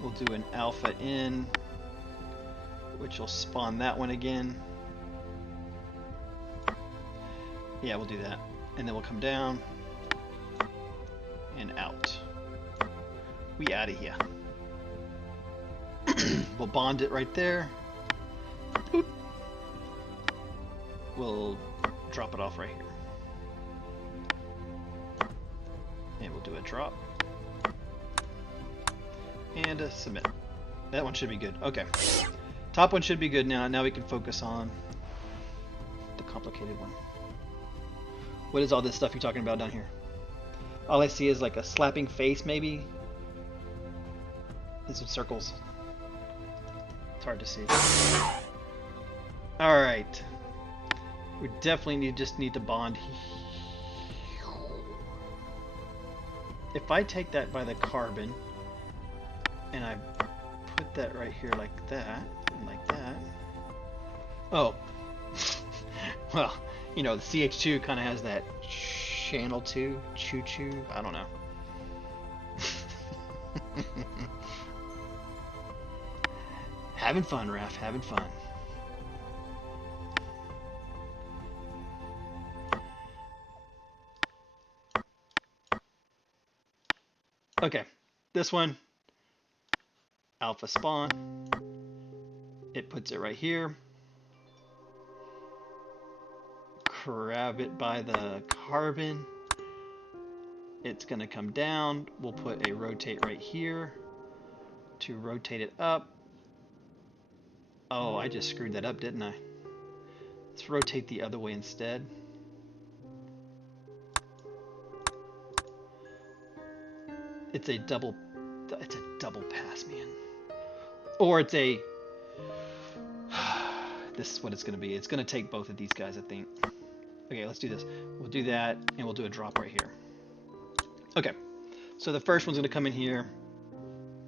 We'll do an alpha in, which will spawn that one again. Yeah, we'll do that. And then we'll come down and out. We out of here. We'll bond it right there. Boop. We'll drop it off right here. And we'll do a drop. And a submit. That one should be good. Okay. Top one should be good now. Now we can focus on the complicated one. What is all this stuff you're talking about down here? All I see is like a slapping face maybe. And some circles. It's hard to see. Alright. We definitely just need to bond. If I take that by the carbon and I put that right here like that and like that. Oh. Well, you know, the CH2 kind of has that channel 2, choo-choo. I don't know. Having fun, Raph, having fun. Okay, this one, alpha spawn. It puts it right here. Grab it by the carbon. It's gonna come down. We'll put a rotate right here to rotate it up. Oh, I just screwed that up, didn't I? Let's rotate the other way instead. It's a double pass, man. Or it's a this is what it's gonna be. It's gonna take both of these guys, I think. Okay, let's do this. We'll do that and we'll do a drop right here. Okay. So the first one's gonna come in here.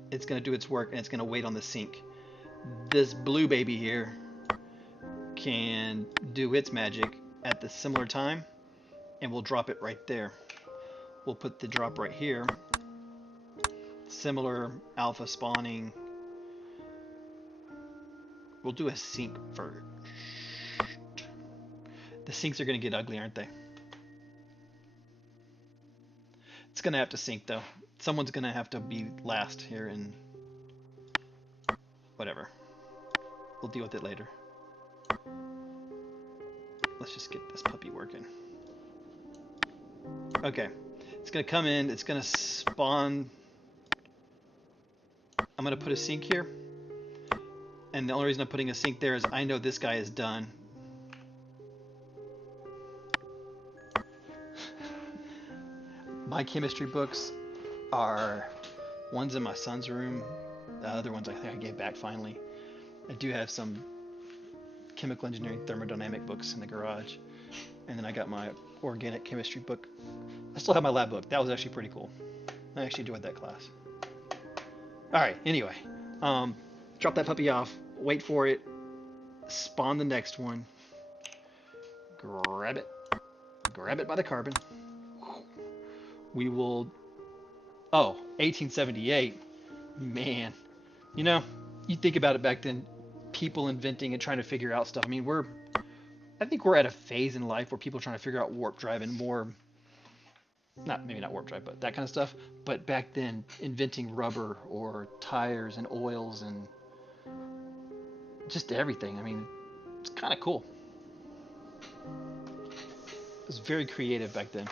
It's gonna do its work and it's gonna wait on the sink. This blue baby here can do its magic at the similar time and we'll drop it right there. We'll put the drop right here. Similar alpha spawning. We'll do a sink first. The sinks are going to get ugly, aren't they? It's going to have to sink though. Someone's going to have to be last here and whatever. We'll deal with it later. Let's just get this puppy working. Okay. It's going to come in. It's going to spawn I'm gonna put a sink here, and the only reason I'm putting a sink there is I know this guy is done. My chemistry books are one's in my son's room, the other ones I think I gave back finally. I do have some chemical engineering thermodynamic books in the garage, and then I got my organic chemistry book. I still have my lab book. That was actually pretty cool. I actually enjoyed that class. Alright, anyway. Drop that puppy off, wait for it, spawn the next one, grab it by the carbon. We will, 1878, man, you know, you think about it back then, people inventing and trying to figure out stuff. I mean, I think we're at a phase in life where people are trying to figure out warp drive and more, maybe not warp drive, but that kind of stuff. But back then, inventing rubber or tires and oils and just everything. I mean, it's kind of cool. It was very creative back then.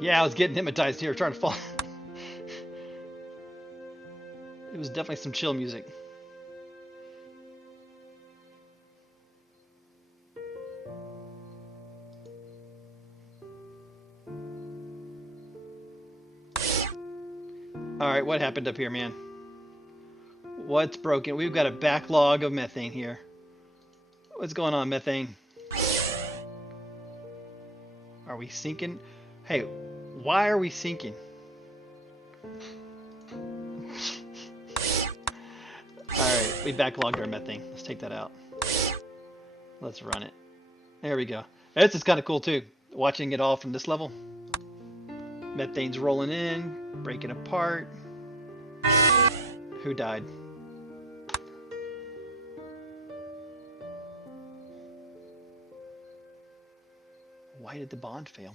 Yeah, I was getting hypnotized here, trying to fall. It was definitely some chill music. Alright, what happened up here, man? What's broken? We've got a backlog of methane here. What's going on, methane? Are we sinking? Hey, why are we sinking? Alright, we backlogged our methane. Let's take that out. Let's run it. There we go. This is kind of cool too, watching it all from this level. Methane's rolling in, breaking apart. Who died? Why did the bond fail?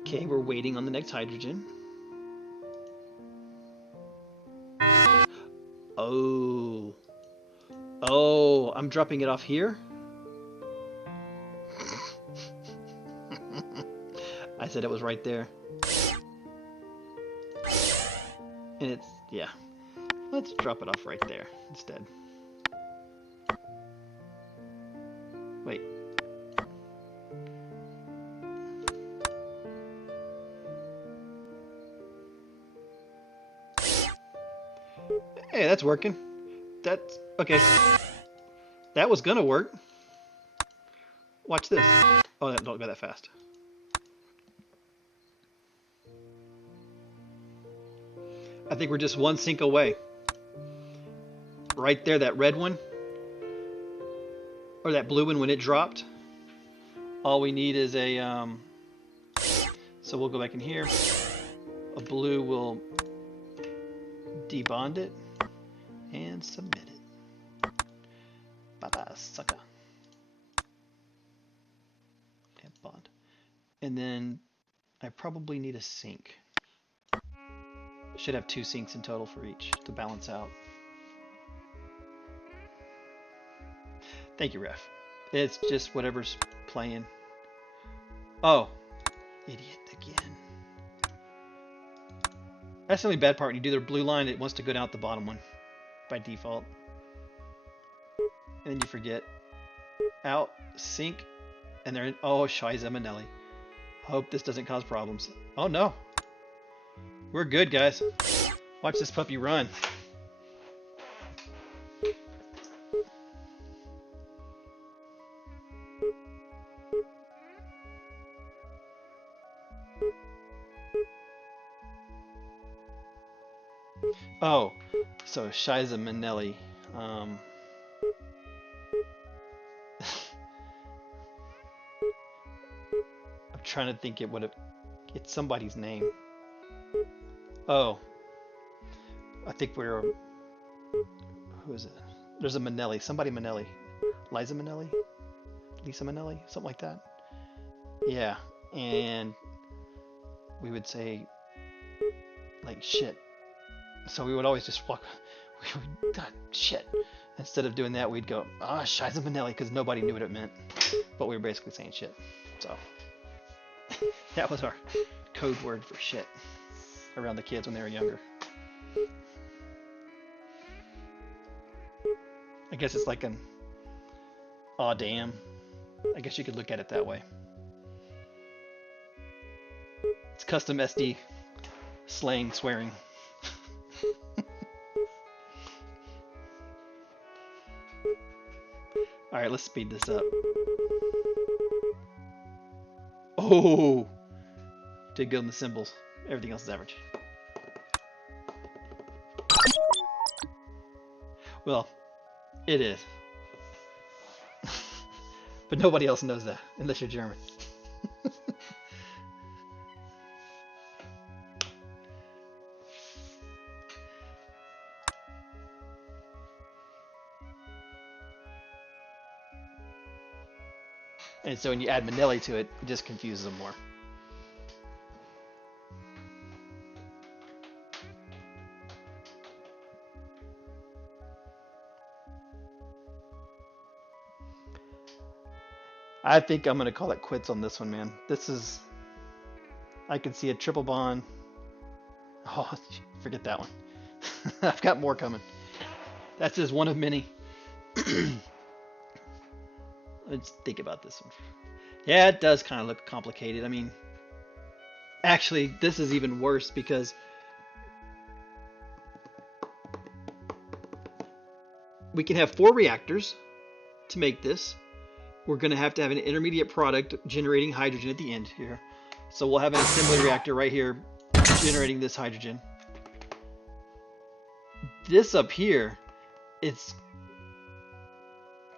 Okay, we're waiting on the next hydrogen. Oh, I'm dropping it off here? I said it was right there. And it's, yeah. Let's drop it off right there instead. Wait. Hey, that's working. That's okay. That was gonna work. Watch this. Oh, don't go that fast. I think we're just one sink away. Right there, that red one, or that blue one when it dropped. All we need is a, so we'll go back in here. A blue will debond it and submit it. Bye-bye, sucker. And bond. And then I probably need a sink. Should have 2 sinks in total for each to balance out. Thank you, ref. It's just whatever's playing. Oh, idiot again. That's the only bad part. When you do the blue line, it wants to go down at the bottom one by default. And then you forget. Out, sink, and they're in. Oh, Shiza Manelli. Hope this doesn't cause problems. Oh no. We're good, guys. Watch this puppy run. Oh, so Shiza Minnelli. I'm trying to think it's somebody's name. Oh, I think who is it? There's a Minnelli, somebody Minnelli. Liza Minnelli? Lisa Minnelli? Something like that. Yeah, and we would say, like, shit. So we would always just walk, shit. Instead of doing that, we'd go, Shiza Minnelli, because nobody knew what it meant. But we were basically saying shit. So that was our code word for shit around the kids when they were younger. I guess it's like an aw damn. I guess you could look at it that way. It's custom SD slang swearing. Alright, let's speed this up. Oh! Did good on the symbols. Everything else is average. Well, it is. But nobody else knows that, unless you're German. And so when you add Minnelli to it, it just confuses them more. I think I'm going to call it quits on this one, man. This is... I can see a triple bond. Oh, forget that one. I've got more coming. That's just one of many. Let's think about this one. Yeah, it does kind of look complicated. I mean, actually, this is even worse because we can have 4 reactors to make this. We're going to have an intermediate product generating hydrogen at the end here. So we'll have an assembly reactor right here generating this hydrogen. This up here, it's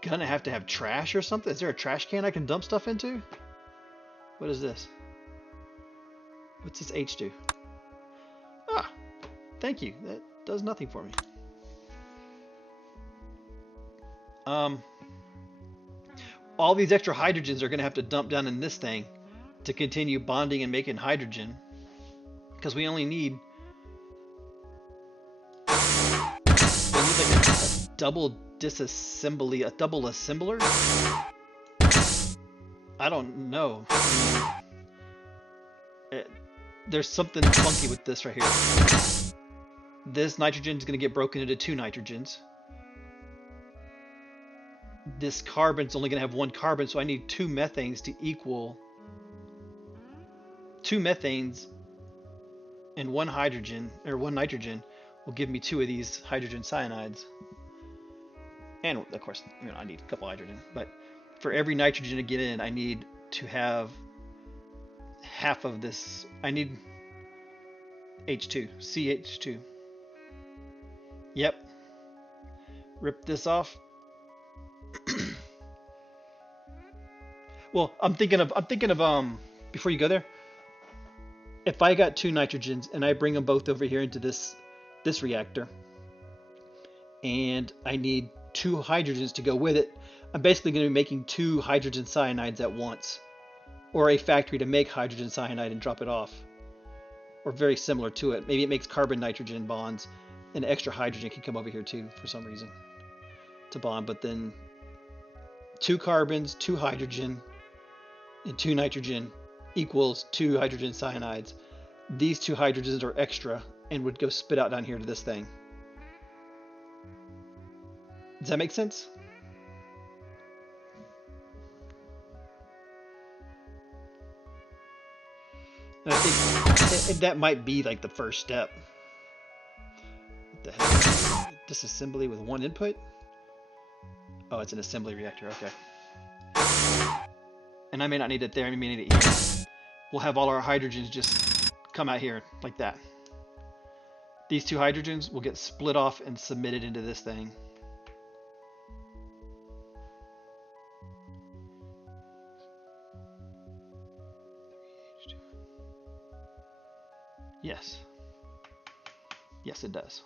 gonna have to have trash or something. Is there a trash can I can dump stuff into? What is this? What's this H do? Ah, thank you. That does nothing for me. All these extra hydrogens are gonna have to dump down in this thing to continue bonding and making hydrogen, because we only need like a double disassembly, a double assembler? I don't know. There's something funky with this right here. This nitrogen is going to get broken into 2 nitrogens. This carbon's only going to have 1 carbon, so I need 2 methanes to equal 2 methanes and 1 hydrogen, or 1 nitrogen will give me 2 of these hydrogen cyanides. And of course, you know, I need a couple hydrogen, but for every nitrogen to get in, I need to have half of this. I need H2, CH2. Yep. Rip this off. Well, I'm thinking of before you go there, if I got 2 nitrogens and I bring them both over here into this reactor, and I need 2 hydrogens to go with it, I'm basically going to be making 2 hydrogen cyanides at once, or a factory to make hydrogen cyanide and drop it off, or very similar to it. Maybe it makes carbon nitrogen bonds, and extra hydrogen can come over here too for some reason to bond. But then 2 carbons, 2 hydrogen, and 2 nitrogen equals 2 hydrogen cyanides. These 2 hydrogens are extra and would go spit out down here to this thing. Does that make sense? And I think that might be like the first step. The heck? Disassembly with one input? Oh, it's an assembly reactor, okay. And I may not need it there, I may need it here. We'll have all our hydrogens just come out here like that. These two hydrogens will get split off and submitted into this thing. Yes. Yes, it does.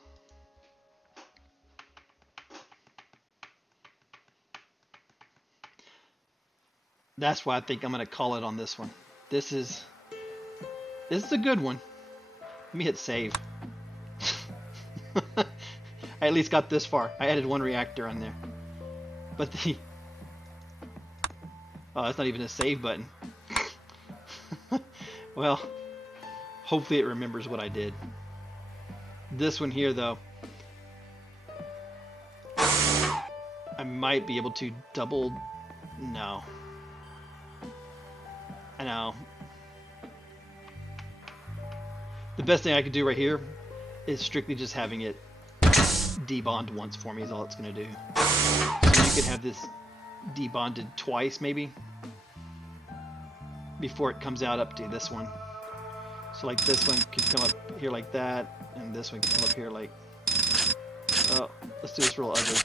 That's why I think I'm going to call it on this one. This is a good one. Let me hit save. I at least got this far. I added one reactor on there. But oh, that's not even a save button. Well, hopefully it remembers what I did. This one here, though, I might be able to double... No. I know. The best thing I could do right here is strictly just having it debond once for me is all it's going to do. So you could have this debonded twice, maybe, before it comes out up to this one. So like this one could come up here like that, and this one could come up here like... Oh, let's do this real ugly.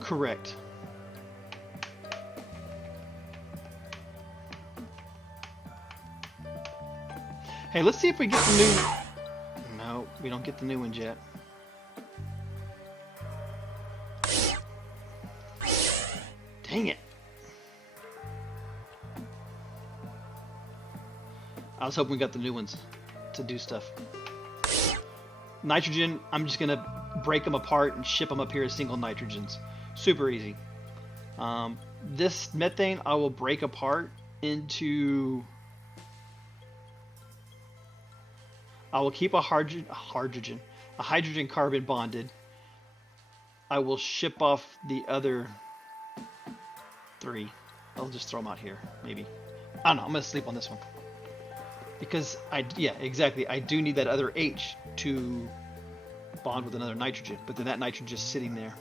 Correct. Hey, let's see if we get the new... No, we don't get the new ones yet. Dang it. I was hoping we got the new ones to do stuff. Nitrogen, I'm just going to break them apart and ship them up here as single nitrogens. Super easy. This methane I will break apart into... I will keep a hydrogen carbon bonded. I will ship off the other 3. I'll just throw them out here, maybe. I don't know, I'm going to sleep on this one. Because, yeah, exactly, I do need that other H to bond with another nitrogen, but then that nitrogen just sitting there.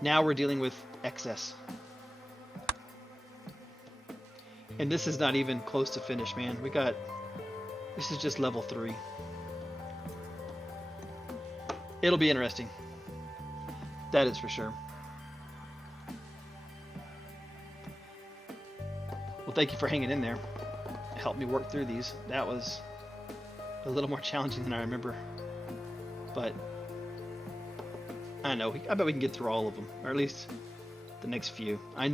Now we're dealing with excess. And this is not even close to finish, man. This is just level 3. It'll be interesting. That is for sure. Well, thank you for hanging in there. It helped me work through these. That was a little more challenging than I remember. But I know, I bet we can get through all of them, or at least the next few. I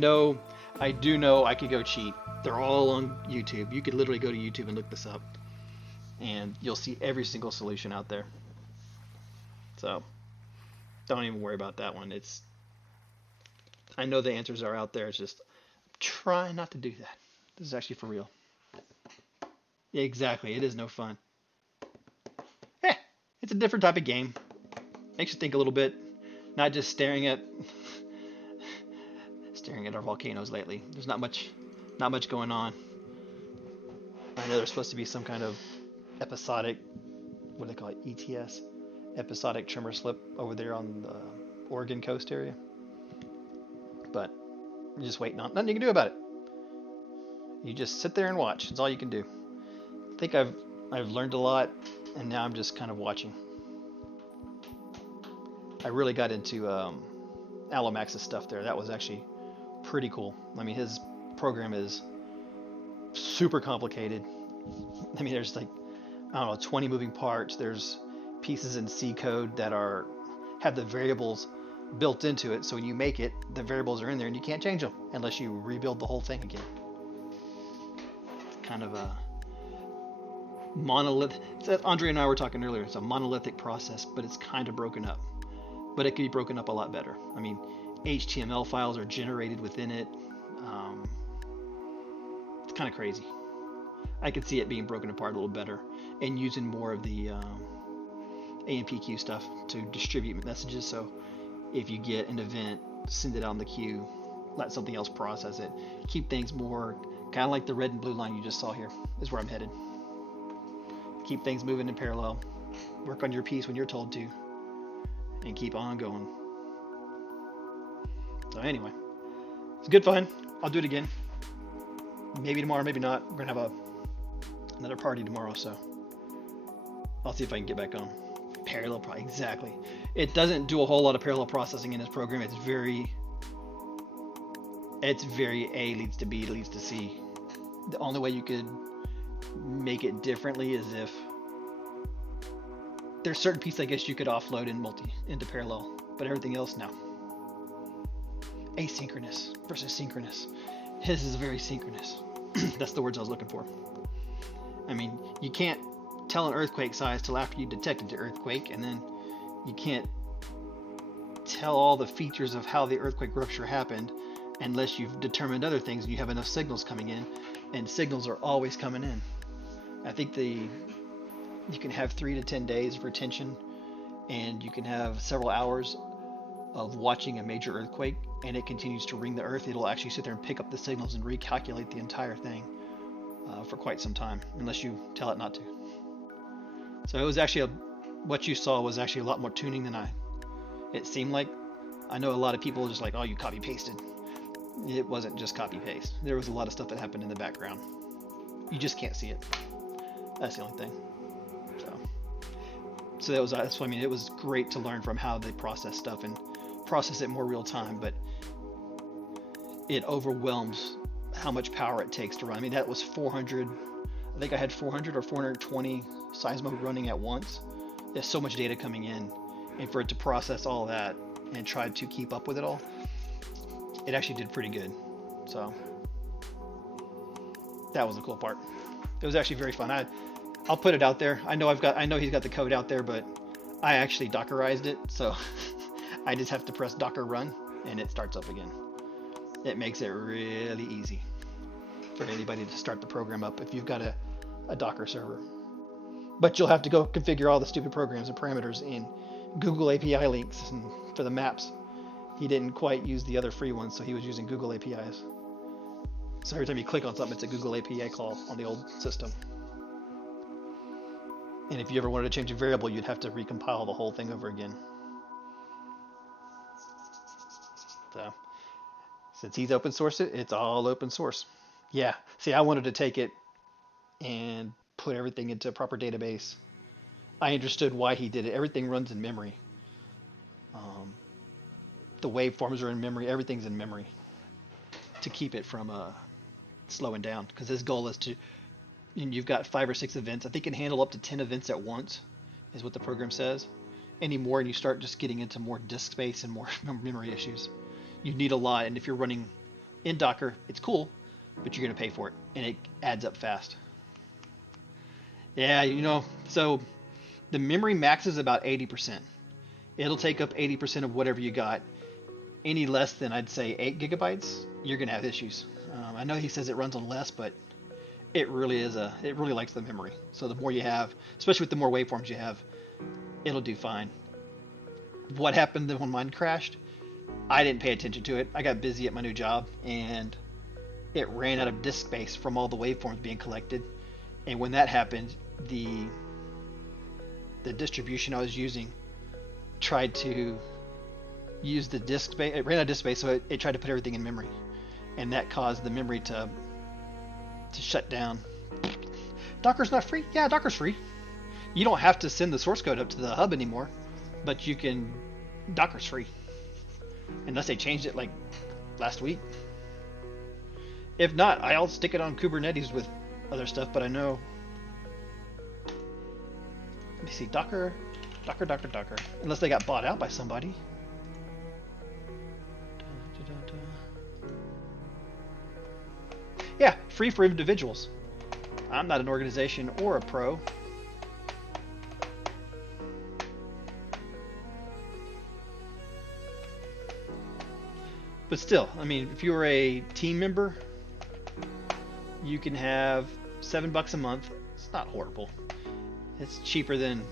do know I could go cheat. They're all on YouTube. You could literally go to YouTube and look this up, and you'll see every single solution out there. So don't even worry about that one. I know the answers are out there. It's just try not to do that. This is actually for real. Yeah, exactly. It is no fun. It's a different type of game. Makes you think a little bit, not just staring at our volcanoes lately. There's not much going on. I know there's supposed to be some kind of episodic, what do they call it, ETS, episodic tremor slip over there on the Oregon coast area. But you're just waiting on, nothing you can do about it. You just sit there and watch. It's all you can do. I think I've learned a lot, and now I'm just kind of watching. I really got into Alomax's stuff there. That was actually pretty cool. I mean, his program is super complicated. I mean, there's like, I don't know, 20 moving parts. There's pieces in C code that have the variables built into it. So when you make it, the variables are in there and you can't change them unless you rebuild the whole thing again. It's kind of a monolith. Andre and I were talking earlier. It's a monolithic process, but it's kind of broken up. But it can be broken up a lot better. I mean, HTML files are generated within it. It's kind of crazy. I could see it being broken apart a little better and using more of the AMPQ stuff to distribute messages. So if you get an event, send it out in the queue, let something else process it, keep things more kind of like the red and blue line you just saw here is where I'm headed. Keep things moving in parallel, work on your piece when you're told to, and keep on going. So anyway, it's good fun. I'll do it again. Maybe tomorrow, maybe not. We're gonna have another party tomorrow, so I'll see if I can get back on. Parallel, exactly. It doesn't do a whole lot of parallel processing in this program. It's very A leads to B leads to C. The only way you could make it differently is if there's certain pieces I guess you could offload into parallel, but everything else no. Asynchronous versus synchronous. His is very synchronous. That's the words I was looking for. I mean, you can't tell an earthquake size till after you detected the earthquake, and then you can't tell all the features of how the earthquake rupture happened unless you've determined other things and you have enough signals coming in, and signals are always coming in. I think you can have 3 to 10 days of retention, and you can have several hours of watching a major earthquake, and it continues to ring the earth. It'll actually sit there and pick up the signals and recalculate the entire thing for quite some time, unless you tell it not to. So it was actually what you saw was actually a lot more tuning than it seemed like. I know a lot of people are just like, oh, you copy pasted. It wasn't just copy paste. There was a lot of stuff that happened in the background. You just can't see it. That's the only thing. So that's what I mean. It was great to learn from how they process stuff and process it more real time, but it overwhelms how much power it takes to run. I mean, that was 400. I think I had 400 or 420 Seismo running at once. There's so much data coming in, and for it to process all that and try to keep up with it all, it actually did pretty good. So that was the cool part. It was actually very fun. I'll put it out there. I know he's got the code out there, but I actually Dockerized it, so I just have to press Docker run and it starts up again. It makes it really easy for anybody to start the program up if you've got a Docker server. But you'll have to go configure all the stupid programs and parameters in Google API links and for the maps. He didn't quite use the other free ones, so he was using Google APIs. So every time you click on something, it's a Google API call on the old system. And if you ever wanted to change a variable, you'd have to recompile the whole thing over again. So since he's open sourced it, it's all open source. Yeah, see, I wanted to take it and put everything into a proper database. I understood why he did it. Everything runs in memory. The waveforms are in memory. Everything's in memory to keep it from slowing down. Because his goal is to, and you've got 5 or 6 events. I think it can handle up to 10 events at once, is what the program says. Any more, and you start just getting into more disk space and more memory issues. You need a lot, and if you're running in Docker, it's cool, but you're going to pay for it, and it adds up fast. Yeah, so the memory max is about 80%. It'll take up 80% of whatever you got. Any less than, I'd say, 8 gigabytes, you're going to have issues. I know he says it runs on less, but it really likes the memory. So the more you have, especially with the more waveforms you have, it'll do fine. What happened when mine crashed? I didn't pay attention to it. I got busy at my new job, and it ran out of disk space from all the waveforms being collected. And when that happened, the distribution I was using tried to use the disk space. It ran out of disk space, so it tried to put everything in memory, and that caused the memory to shut down. Docker's not free? Yeah, Docker's free. You don't have to send the source code up to the hub anymore, but you can. Docker's free, unless they changed it like last week. If not, I'll stick it on Kubernetes with other stuff, but I know. Let me see, Docker. Unless they got bought out by somebody. Yeah, free for individuals. I'm not an organization or a pro. But still, I mean, if you're a team member, you can have $7 a month. It's not horrible. It's cheaper than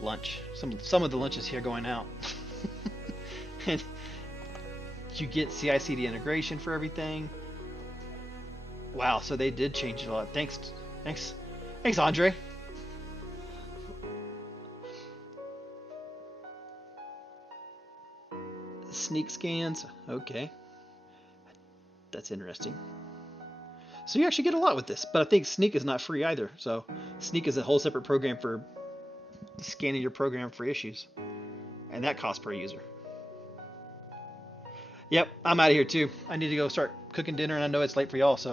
lunch. Some of the lunches here going out. And you get CI/CD integration for everything. Wow, so they did change it a lot. Thanks, Andre. Sneak scans. Okay, that's interesting. So you actually get a lot with this, but I think Sneak is not free either. So Sneak is a whole separate program for scanning your program for issues, and that costs per user. Yep, I'm out of here too. I need to go start cooking dinner, and I know it's late for y'all, so